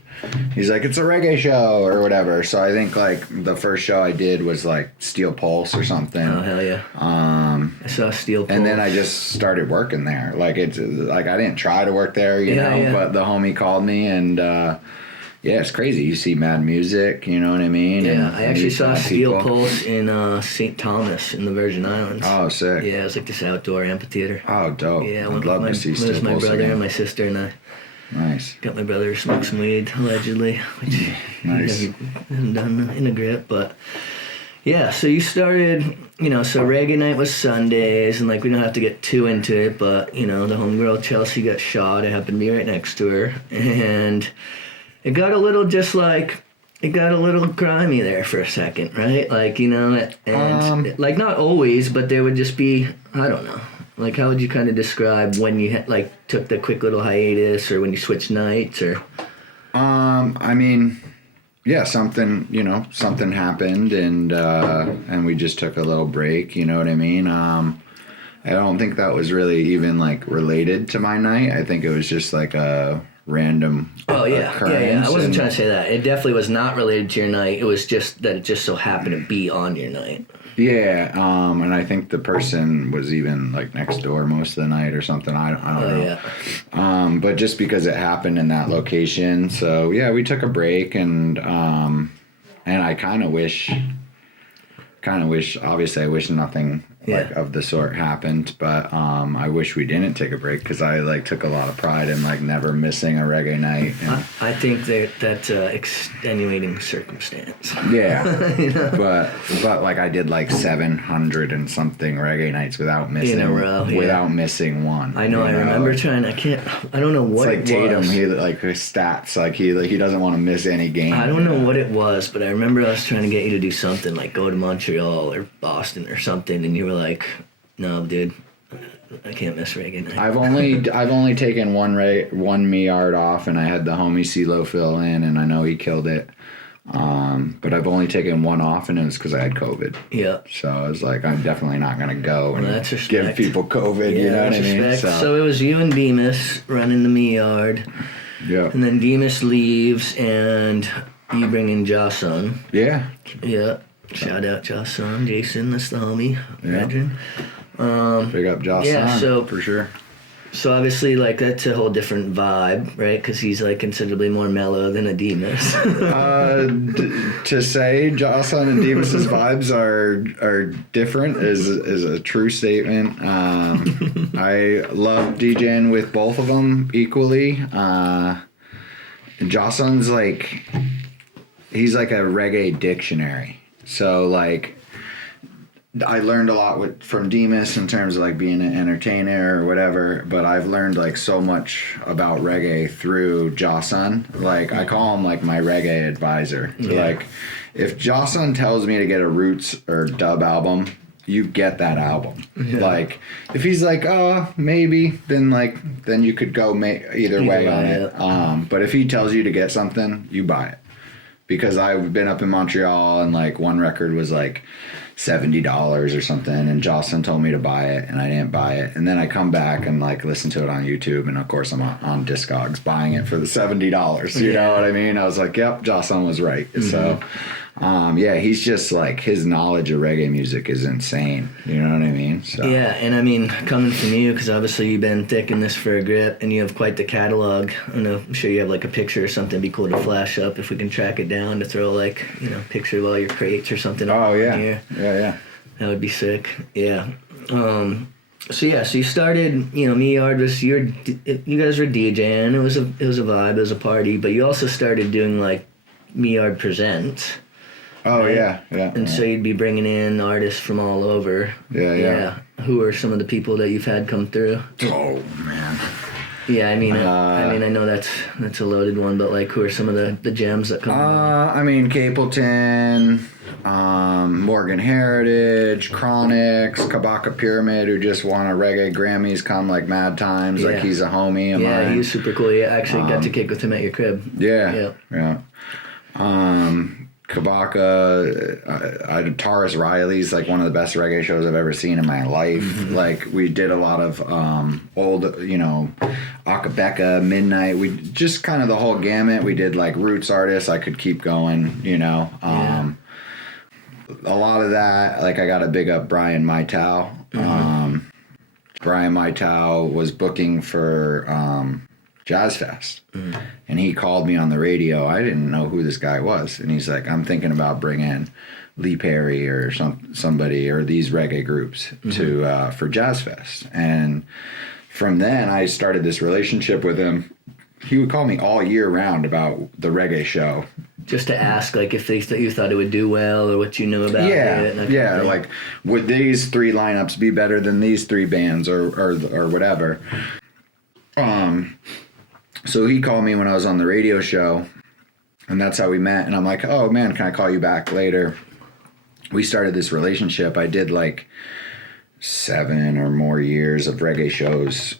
He's like, it's a reggae show or whatever. So I think like the first show I did was like Steel Pulse or something. Oh hell yeah. I saw Steel Pulse. And then I just started working there. Like it's like I didn't try to work there, you know, but the homie called me and yeah, it's crazy. You see mad music, you know what I mean? Yeah, and I actually saw Steel people. Pulse in St. Thomas in the Virgin Islands. Oh, sick. Yeah, it was like this outdoor amphitheater. Oh, dope. Yeah, I'd love to see Steel Pulse. my brother again. and my sister and I. Nice. Got my brother to smoke some weed, allegedly, which Nice. he hasn't done in a grip, but yeah, so you started, you know, so Reggae Night was Sundays, and like we don't have to get too into it, but you know, the homegirl Chelsea got shot. I happened to be right next to her, and it got a little grimy there for a second, right? Like, you know, and like not always, but there would just be, I don't know. Like, how would you kind of describe when you took the quick little hiatus, or when you switched nights, or? I mean, yeah, something happened, and we just took a little break. You know what I mean? I don't think that was really even like related to my night. I think it was just like a random. Oh yeah, occurrence. I wasn't trying to say that. It definitely was not related to your night. It was just that it just so happened to be on your night. Yeah, and I think the person was even like next door most of the night or something. I don't know. Yeah. But just because it happened in that location, so yeah, we took a break, and I kind of wish. Obviously, I wish nothing like of the sort happened, but I wish we didn't take a break because I like took a lot of pride in like never missing a reggae night. And, I think that's an extenuating circumstance. Yeah, You know? but like I did like 700 and something reggae nights without missing In a row, without missing one. I know. I remember trying. I don't know what it's like it Tatum. was. He like his stats. Like he doesn't want to miss any game. I don't know what it was, but I remember I was trying to get you to do something like go to Montreal or Boston or something, and you were like, "No, dude, I can't miss reggae night." I've only taken one me yard off, and I had the homie CeeLo fill in, and I know he killed it. But I've only taken one off, and it was because I had COVID. Yeah. So I was like, I'm definitely not gonna go and that's respect. give people COVID. Yeah, you know what I that's mean? respect. So it was you and Demas running the me yard, yeah. and then Demas leaves, and you bring in Jason. Yeah. Yeah. Shout out Jason, Jason, that's the homie. Yeah. Adrian. Big up Josh. Yeah, so for sure. So obviously, like, that's a whole different vibe, right? Because he's like considerably more mellow than a Demas. To say Jocelyn and Demas's vibes are different is a true statement. I love DJing with both of them equally. Jocelyn's like, he's like a reggae dictionary. So like, I learned a lot from Demas in terms of like being an entertainer or whatever, but I've learned like so much about reggae through Jocelyn. Like I call him like my reggae advisor. Yeah. Like if Jocelyn tells me to get a roots or dub album, you get that album. Yeah. Like if he's like, oh, maybe, then you could go either way on it. But if he tells you to get something, you buy it. Because I've been up in Montreal and like one record was like $70 or something, and Jocelyn told me to buy it and I didn't buy it, and then I come back and like listen to it on YouTube, and of course I'm on Discogs buying it for the $70. You know what I mean? I was like, yep, Jocelyn was right. Mm-hmm. So yeah, he's just like, his knowledge of reggae music is insane. You know what I mean? So. Yeah, and I mean, coming from you, because obviously you've been thick in this for a grip, and you have quite the catalog. I don't know, I'm sure you have like a picture or something. It'd be cool to flash up if we can track it down, to throw like, you know, picture of all your crates or something. Oh yeah, here. yeah. That would be sick. Yeah. So you started, you know, Me Yard was you guys were DJing. It was a vibe. It was a party. But you also started doing like Me Yard Presents. Oh right? yeah. And so you'd be bringing in artists from all over. Yeah. Who are some of the people that you've had come through? Oh man. Yeah, I mean, I know that's a loaded one, but like, who are some of the gems that come? I mean, Capleton, Morgan Heritage, Chronix, Kabaka Pyramid, who just won a reggae Grammys, come like mad times. Yeah. Like he's a homie of mine. He was super cool. Yeah, I actually got to kick with him at your crib. Yeah. Kabaka, Taurus Riley's like one of the best reggae shows I've ever seen in my life. Like we did a lot of old, Akabeka, Midnight. We just kind of the whole gamut. We did like roots artists. I could keep going, A lot of that, like I got to big up Brian Maitau. Brian Maitau was booking for Jazz Fest, and he called me on the radio. I didn't know who this guy was, and he's like, I'm thinking about bringing Lee Perry or somebody or these reggae groups to for Jazz Fest. And from then I started this relationship with him. He would call me all year round about the reggae show, just to ask like if you thought it would do well or what you knew about it. Yeah, like would these 3 lineups be better than these 3 bands or whatever. So he called me when I was on the radio show, and that's how we met. And I'm like, oh man, can I call you back later? We started this relationship. I did like 7 or more years of reggae shows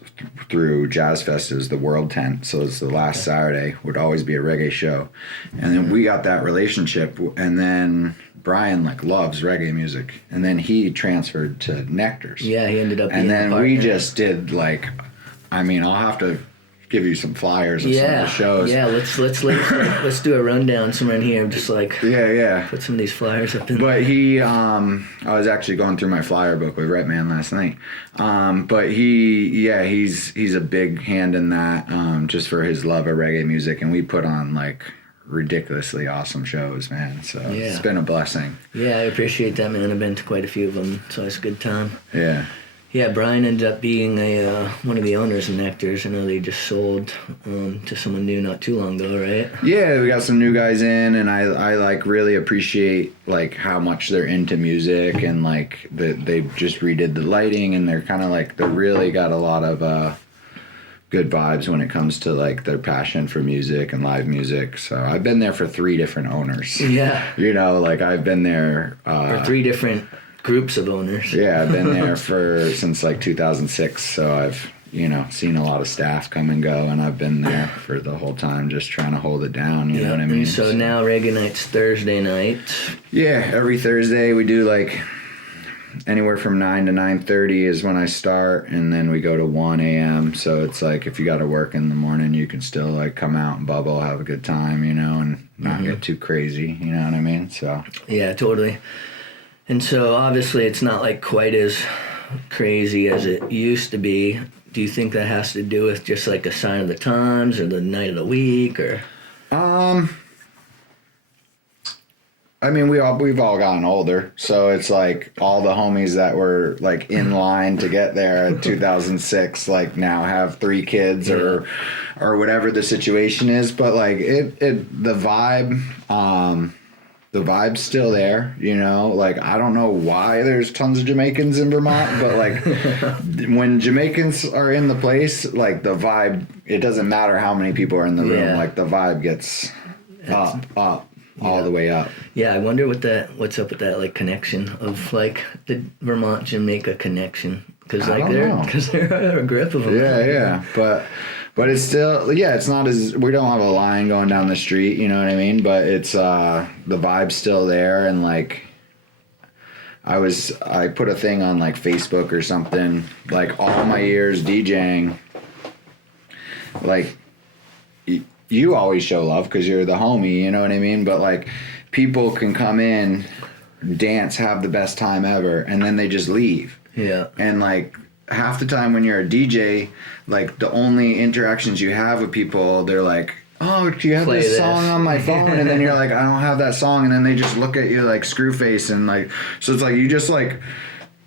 through Jazz Fest. It was the World Tent, so it's the last Saturday would always be a reggae show. And then we got that relationship, and then Brian like loves reggae music, and then he transferred to Nectars. Yeah, he ended up being and then a we partner. just did like, I mean, I'll have to give you some flyers of some of the shows. Yeah, let's do a rundown somewhere in here. Just like put some of these flyers up in. But he, I was actually going through my flyer book with Red Man last night. But he's a big hand in that, just for his love of reggae music, and we put on like ridiculously awesome shows, man. So it's been a blessing. Yeah, I appreciate that, man. I've been to quite a few of them, so it's a good time. Yeah. Yeah, Brian ended up being one of the owners of Nectars. I know they just sold to someone new not too long ago, right? Yeah, we got some new guys in, and I like really appreciate like how much they're into music, and like they just redid the lighting, and they're kind of like they really got a lot of good vibes when it comes to like their passion for music and live music. So I've been there for 3 different owners. Yeah. Like I've been there for 3 different groups of owners. Yeah, I've been there since like 2006, so I've seen a lot of staff come and go, and I've been there for the whole time just trying to hold it down, you know what I mean? So now Reggae Night's Thursday night. Yeah, every Thursday we do like anywhere from 9 to 9:30 is when I start, and then we go to 1 a.m. So it's like if you got to work in the morning, you can still like come out and bubble, have a good time, and not get too crazy, you know what I mean? So yeah, totally. And so obviously it's not like quite as crazy as it used to be. Do you think that has to do with just like a sign of the times or the night of the week, or? I mean, we've all gotten older, so it's like all the homies that were like in line to get there in 2006, like now have 3 kids or whatever the situation is. But like the vibe's still there, like I don't know why there's tons of Jamaicans in Vermont, but like when Jamaicans are in the place, like the vibe, it doesn't matter how many people are in the room, like the vibe gets up all the way up. Yeah, I wonder what's up with that like connection of like the Vermont Jamaica connection, because like they're a grip of them. Yeah, but it's still, it's not as, we don't have a line going down the street, you know what I mean? But it's, the vibe's still there, and like, I put a thing on like Facebook or something, like all my years DJing, like, you always show love because you're the homie, you know what I mean? But like, people can come in, dance, have the best time ever, and then they just leave. Yeah. And like, half the time when you're a DJ, like the only interactions you have with people, they're like, oh, do you have this song on my phone? And then you're like, I don't have that song. And then they just look at you like screw face, and like, so it's like you just like,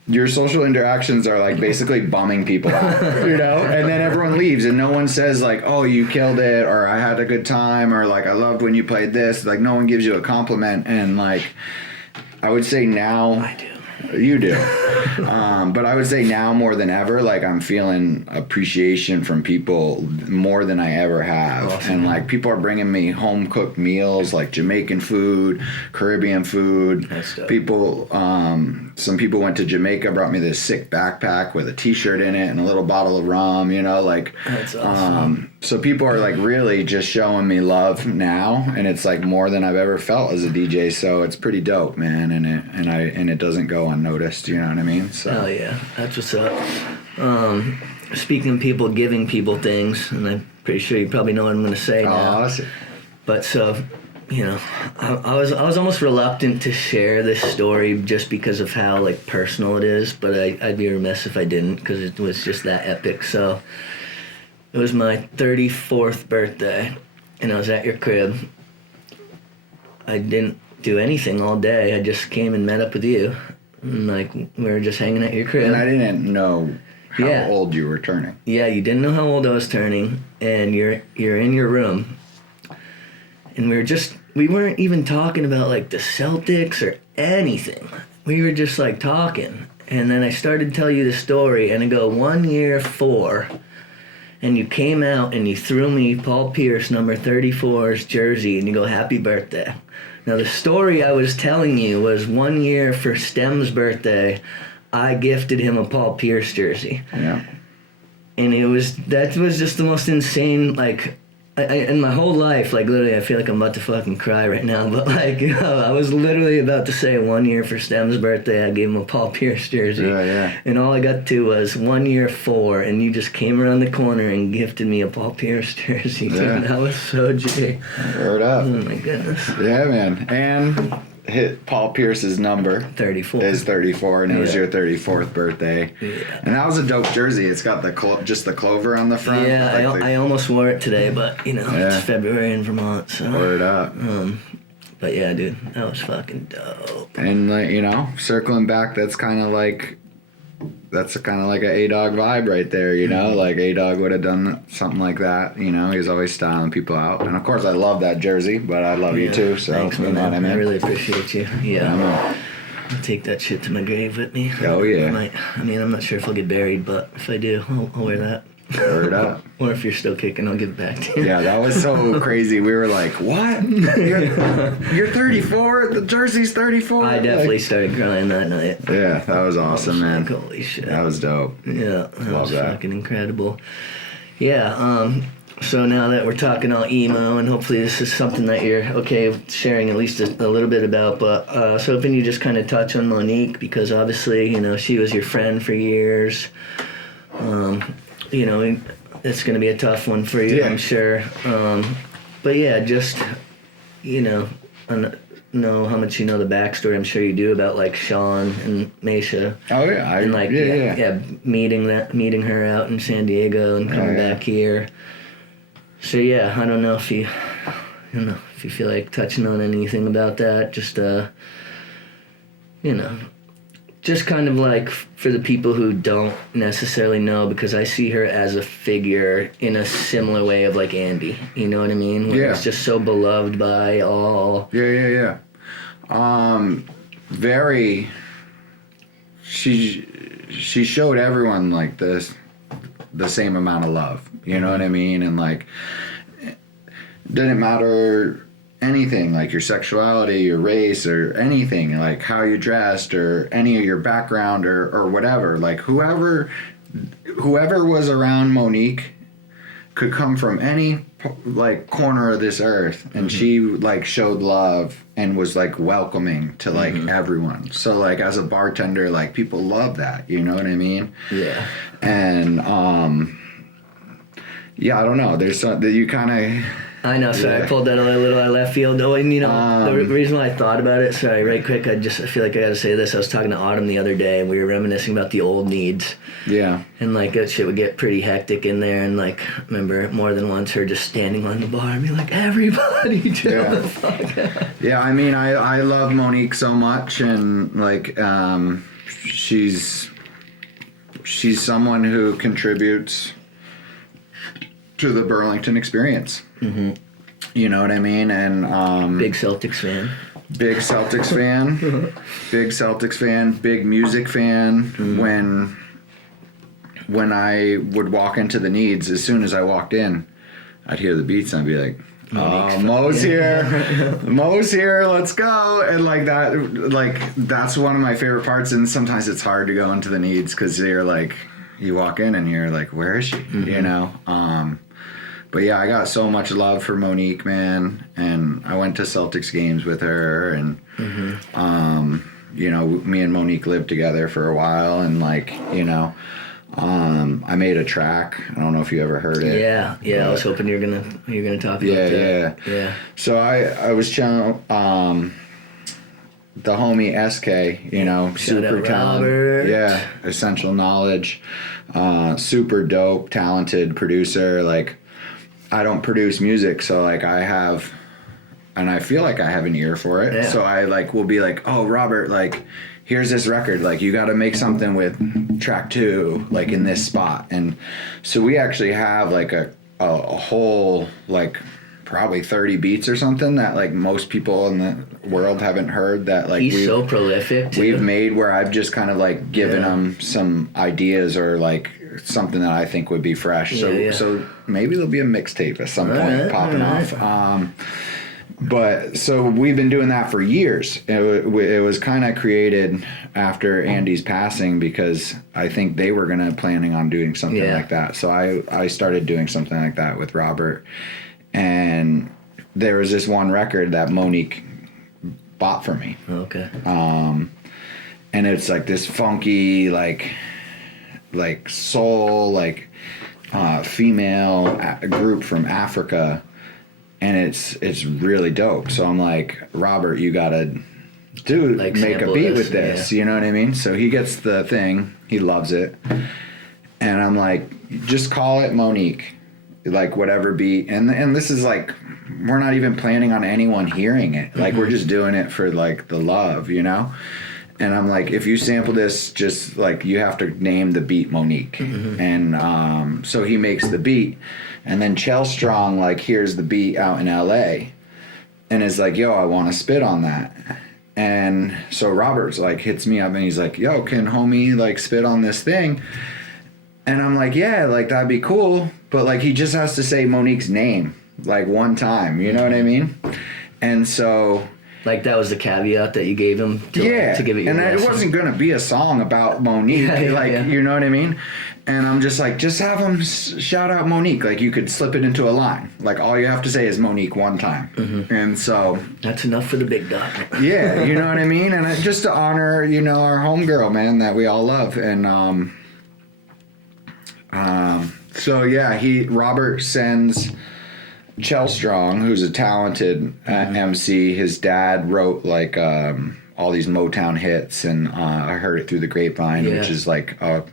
your social interactions are like basically bumming people out, and then everyone leaves, and no one says like, oh, you killed it, or I had a good time, or like I loved when you played this. Like no one gives you a compliment. And like, I would say now, I do. You do. But I would say now more than ever, like I'm feeling appreciation from people more than I ever have. Awesome. And like people are bringing me home cooked meals, like Jamaican food, Caribbean food. People, some people went to Jamaica, brought me this sick backpack with a t-shirt in it and a little bottle of rum, like, that's awesome. So people are like really just showing me love now, and it's like more than I've ever felt as a DJ. So it's pretty dope, man, and it doesn't go unnoticed. You know what I mean? So. Hell yeah, that's what's up. Speaking of people giving people things, and I'm pretty sure you probably know what I'm gonna say now. Awesome. But so, you know, I was almost reluctant to share this story just because of how like personal it is. But I'd be remiss if I didn't, because it was just that epic. So. It was my 34th birthday, and I was at your crib. I didn't do anything all day. I just came and met up with you. And, like, we were just hanging at your crib. And I didn't know how old you were turning. Yeah, you didn't know how old I was turning, and you're in your room. And we weren't even talking about, like, the Celtics or anything. We were just, like, talking. And then I started to tell you the story, and I go, 1 year, 4... And you came out and you threw me Paul Pierce number 34's jersey, and you go, happy birthday. Now the story I was telling you was 1 year for Stem's birthday, I gifted him a Paul Pierce jersey. Yeah. And that was just the most insane, like, in my whole life, like, literally, I feel like I'm about to fucking cry right now, but, like, you know, I was literally about to say 1 year for Stem's birthday, I gave him a Paul Pierce jersey. Yeah. And all I got to was 1 year, 4, and you just came around the corner and gifted me a Paul Pierce jersey. Dude, Yeah. that was so G. Word up. Oh, my goodness. Yeah, man. And hit Paul Pierce's number 34. is 34, and it was Yeah. your 34th birthday. Yeah. And that was a dope jersey. It's got just the clover on the front. Yeah, I almost wore it today, but, you know, Yeah. it's February in Vermont, so. Word up. But yeah, dude, that was fucking dope. And, like, you know, circling back, that's kind of like an A-Dog vibe right there, you know? Like, A-Dog would have done something like that, you know? He was always styling people out. And, of course, I love that jersey, but I love you, too, so, Thanks, you know man. what I mean? I really appreciate you. Yeah. Yeah. I'll take that shit to my grave with me. Oh, yeah. I'm not sure if I'll get buried, but if I do, I'll wear that. Word up. Or if you're still kicking, I'll give it back to you. Yeah, that was so crazy. We were like, what? You're 34? The jersey's 34? I definitely started crying that night. Yeah, that was awesome, man. Like, holy shit. That was dope. Yeah, that Love was that. fucking incredible. Yeah, so now that we're talking all emo, and hopefully this is something that you're okay with sharing at least a little bit about, but I was hoping you just kind of touch on Monique, because obviously, you know, she was your friend for years. You know, it's going to be a tough one for you, Yeah. I'm sure. But yeah, just, you know, I don't know how much you know the backstory. I'm sure you do about, like, Sean and Meisha. Oh, yeah. And, like, meeting her out in San Diego and coming back here. So yeah, I don't know if you feel like touching on anything about that. Just you know, just kind of like for the people who don't necessarily know, because I see her as a figure in a similar way of like Andy. You know what I mean? Where it's just so beloved by all. Yeah. Very. She showed everyone like the same amount of love. You know what I mean? And like, it didn't matter anything, like your sexuality, your race, or anything, like how you dressed, or any of your background, or whatever. Like whoever was around Monique could come from any like corner of this earth, and she like showed love and was like welcoming to like everyone. So like as a bartender, like people love that. You know what I mean? Yeah. And yeah, I don't know. There's something that you kind of. I know, sorry, I pulled that a little out of left field. Oh, and you know, the reason why I thought about it, sorry, right quick, I feel like I gotta say this. I was talking to Autumn the other day, and we were reminiscing about the old needs. Yeah. And like, that shit would get pretty hectic in there, and like, I remember more than once her just standing on the bar and be like, everybody chill the fuck out. Yeah, I mean, I love Monique so much, and like, she's someone who contributes to the Burlington experience. You know what I mean? And big Celtics fan. Big Celtics fan, big music fan. When I would walk into the Needs, as soon as I walked in, I'd hear the beats and I'd be like, Mo's here. Mo's here, let's go. And like that, like that's one of my favorite parts. And sometimes it's hard to go into the Needs because you're like, you walk in and you're like, where is she? You know? But yeah, I got so much love for Monique, man, and I went to Celtics games with her, and you know, me and Monique lived together for a while, and like, you know, I made a track. I don't know if you ever heard it. Yeah, I was hoping you're gonna talk about that. Yeah. So I was telling the homie SK, you know, super talented. Yeah, Essential Knowledge, super dope, talented producer. Like, I don't produce music, so like and I feel like I have an ear for it. Yeah. So I like will be like, oh, Robert, like, here's this record, like, you got to make something with track 2, like, in this spot. And so we actually have like a whole, like, probably 30 beats or something that like most people in the world haven't heard, that like he's so prolific too. We've made, where I've just kind of like given them some ideas or like something that I think would be fresh. So maybe there'll be a mixtape at some point popping off. But so we've been doing that for years. It was kind of created after Andy's passing, because I think they were planning on doing something like that. So I started doing something like that with Robert. And there was this one record that Monique bought for me. Okay. And it's like this funky, like soul, like female group from Africa, and it's really dope. So I'm like, Robert, you gotta make a beat with this. You know what I mean? So he gets the thing, he loves it, and I'm like, just call it Monique. Like, whatever beat, and this is like, we're not even planning on anyone hearing it. Like, we're just doing it for like the love, you know. And I'm like, if you sample this, just like, you have to name the beat Monique. And so he makes the beat, and then Chel Strong like hears the beat out in LA, and is like, yo, I want to spit on that. And so Robert's like hits me up, and he's like, yo, can homie like spit on this thing? And I'm like, yeah, like, that'd be cool. But, like, he just has to say Monique's name, like, one time. You know what I mean? And so... Like, that was the caveat that you gave him to give it your and blessing. It wasn't going to be a song about Monique. You know what I mean? And I'm just like, just have him shout out Monique. Like, you could slip it into a line. Like, all you have to say is Monique one time. And so... That's enough for the big dog. Yeah, you know what I mean? And just to honor, you know, our homegirl, man, that we all love. And, so yeah, Robert sends Chel Strong, who's a talented MC. His dad wrote like all these Motown hits, and I heard it through the grapevine, which is like a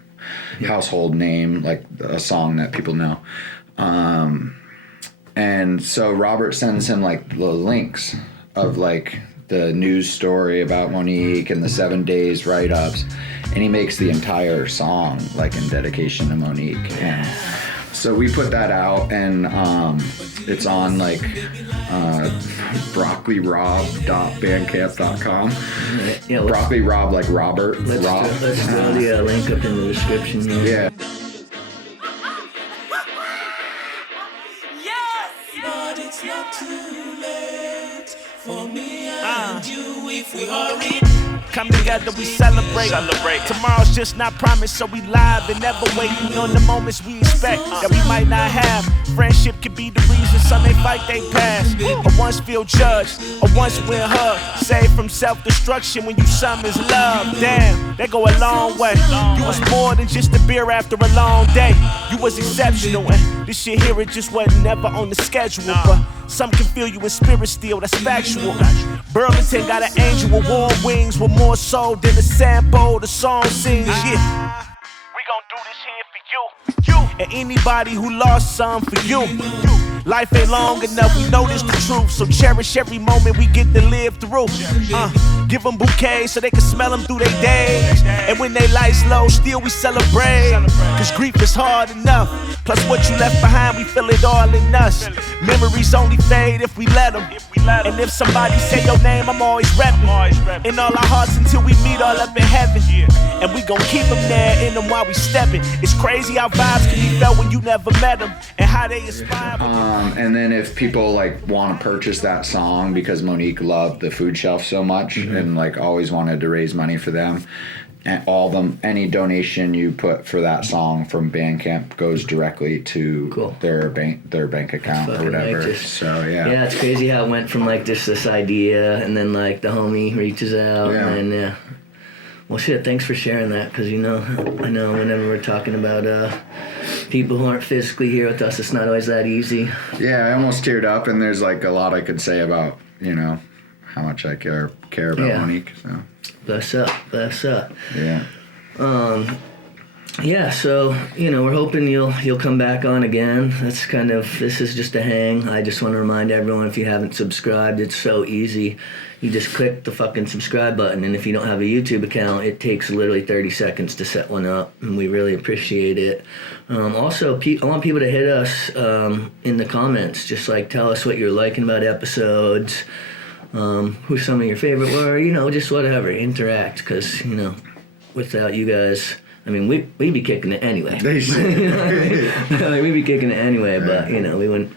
household name, like a song that people know. And so Robert sends him like the links of like the news story about Monique and the 7 days write-ups, and he makes the entire song like in dedication to Monique. And so we put that out, and it's on like broccolirob.bandcamp.com. Yeah, Broccoli Rob, like Robert. Let's throw the link up in the description. Yeah. But it's not too late for me and you if we hurry. Come together, we celebrate. Tomorrow's just not promised, so we live and never waiting on the moments we expect that we might not have. Friendship could be the reason some they fight they pass, or once feel judged, or once win hugged. Saved from self-destruction when you summons love. Damn, that go a long way. You was more than just a beer after a long day. You was exceptional, and this shit here, it just wasn't never on the schedule. But some can feel you in spirit still, that's factual. Burlington got an angel with warm wings, with more soul than the sample the song sings. Yeah, we gon' do this here for you, and anybody who lost some for you. Life ain't long enough, we know this the truth, so cherish every moment we get to live through. Give them bouquets so they can smell them through their days, and when they lights low, still we celebrate. Cause grief is hard enough, plus what you left behind, we feel it all in us. Memories only fade if we let them. And if somebody say your name, I'm always repping in all our hearts until we meet all up in heaven. And we gon' keep them there in them while we stepping. It's crazy how vibes can be felt when you never met them, and how they inspire. And then if people like want to purchase that song because Monique loved the food shelf so much and like always wanted to raise money for them, any donation you put for that song from Bandcamp goes directly to their bank account or whatever. Righteous. So yeah. Yeah, it's crazy how it went from like just this idea, and then like the homie reaches out, and well, shit. Thanks for sharing that, because I know whenever we're talking about people who aren't physically here with us, it's not always that easy. Yeah, I almost teared up, and there's like a lot I could say about how much I care about Monique. So. Bless up. Yeah. Yeah, so, we're hoping you'll come back on again. This is just a hang. I just want to remind everyone, if you haven't subscribed, it's so easy. You just click the fucking subscribe button, and if you don't have a YouTube account, it takes literally 30 seconds to set one up, and we really appreciate it. Also, I want people to hit us in the comments. Just, tell us what you're liking about episodes, who some of your favorite were, just whatever. Interact, because, without you guys... I mean, we'd be kicking it anyway. They should. We'd be kicking it anyway, but, we wouldn't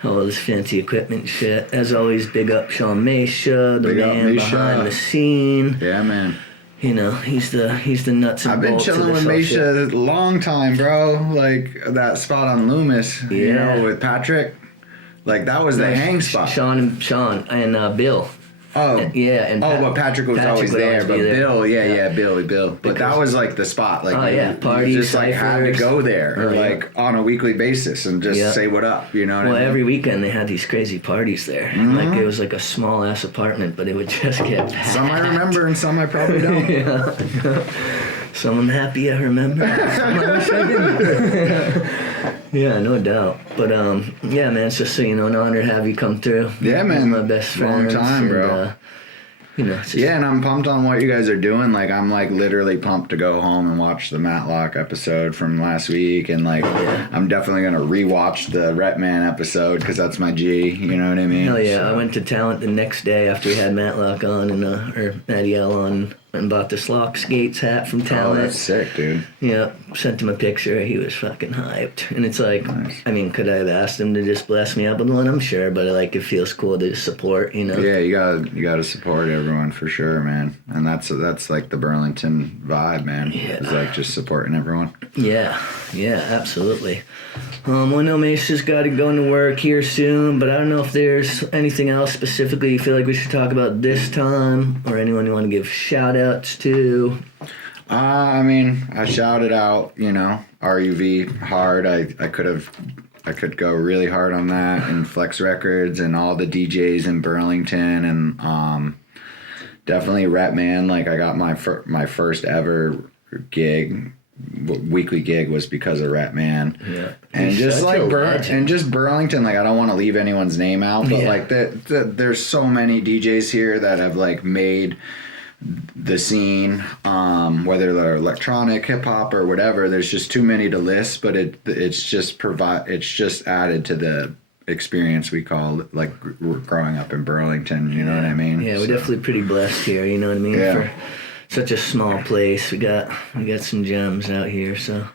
have all this fancy equipment and shit. As always, big up Sean Mesha, the man behind the scene. Yeah, man. He's the nuts and I've been bolts chilling with Mesha a long time, bro. Like, that spot on Loomis, with Patrick. Like, that was the hang spot. Sean and Bill. Oh. Yeah, and but Patrick was always there. But Bill, Bill. But that was like the spot. Like, party, you just had to go there, on a weekly basis and just say what up. You know what I mean? Every weekend they had these crazy parties there. Mm-hmm. Like, it was like a small ass apartment, but it would just get packed. Some I remember and some I probably don't. Some I'm happy I remember. Some I wish I didn't. Yeah, no doubt. But man, it's just an honor to have you come through. Yeah, man. My best friends. Long time, bro. And I'm pumped on what you guys are doing. Like, I'm literally pumped to go home and watch the Matlock episode from last week, and I'm definitely gonna rewatch the Retman episode because that's my G. You know what I mean? Hell yeah! So. I went to Talent the next day after we had Matlock on or Matty L on, and bought the Slock Skates hat from Talent. Oh, that's sick, dude. Yeah, sent him a picture. He was fucking hyped. And it's nice. I mean, could I have asked him to just bless me up with one? I'm sure, but it feels cool to support, Yeah, you gotta support everyone for sure, man. And that's the Burlington vibe, man. Yeah. It's just supporting everyone. Yeah, absolutely. Well, no, Mesha's got to go into work here soon, but I don't know if there's anything else specifically you feel like we should talk about this time, or anyone you want to give shout-outs to. I mean, I shouted out, RUV hard. I could go really hard on that, and Flex Records and all the DJs in Burlington, and definitely Retman. I got my first ever gig. Weekly gig was because of Retman. Yeah. And just just Burlington, I don't want to leave anyone's name out, but there's so many DJs here that have made the scene, whether they're electronic, hip hop, or whatever. There's just too many to list, but it's just added to the experience we call growing up in Burlington. You know what I mean? Yeah, we're definitely pretty blessed here. You know what I mean? Yeah. For such a small place, we got some gems out here, so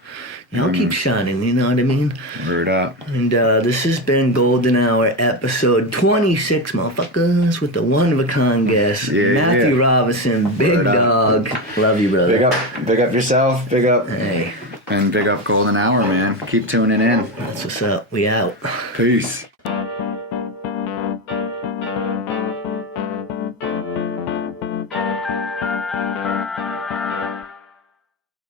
y'all keep shining, you know what I mean? Word up. And this has been Golden Hour episode 26, motherfuckers, with the one-of-a-kind guest, Matthew Robinson, Big Dog. Love you, brother. Big up yourself, big up. Hey. And big up Golden Hour, man. Keep tuning in. That's what's up. We out. Peace.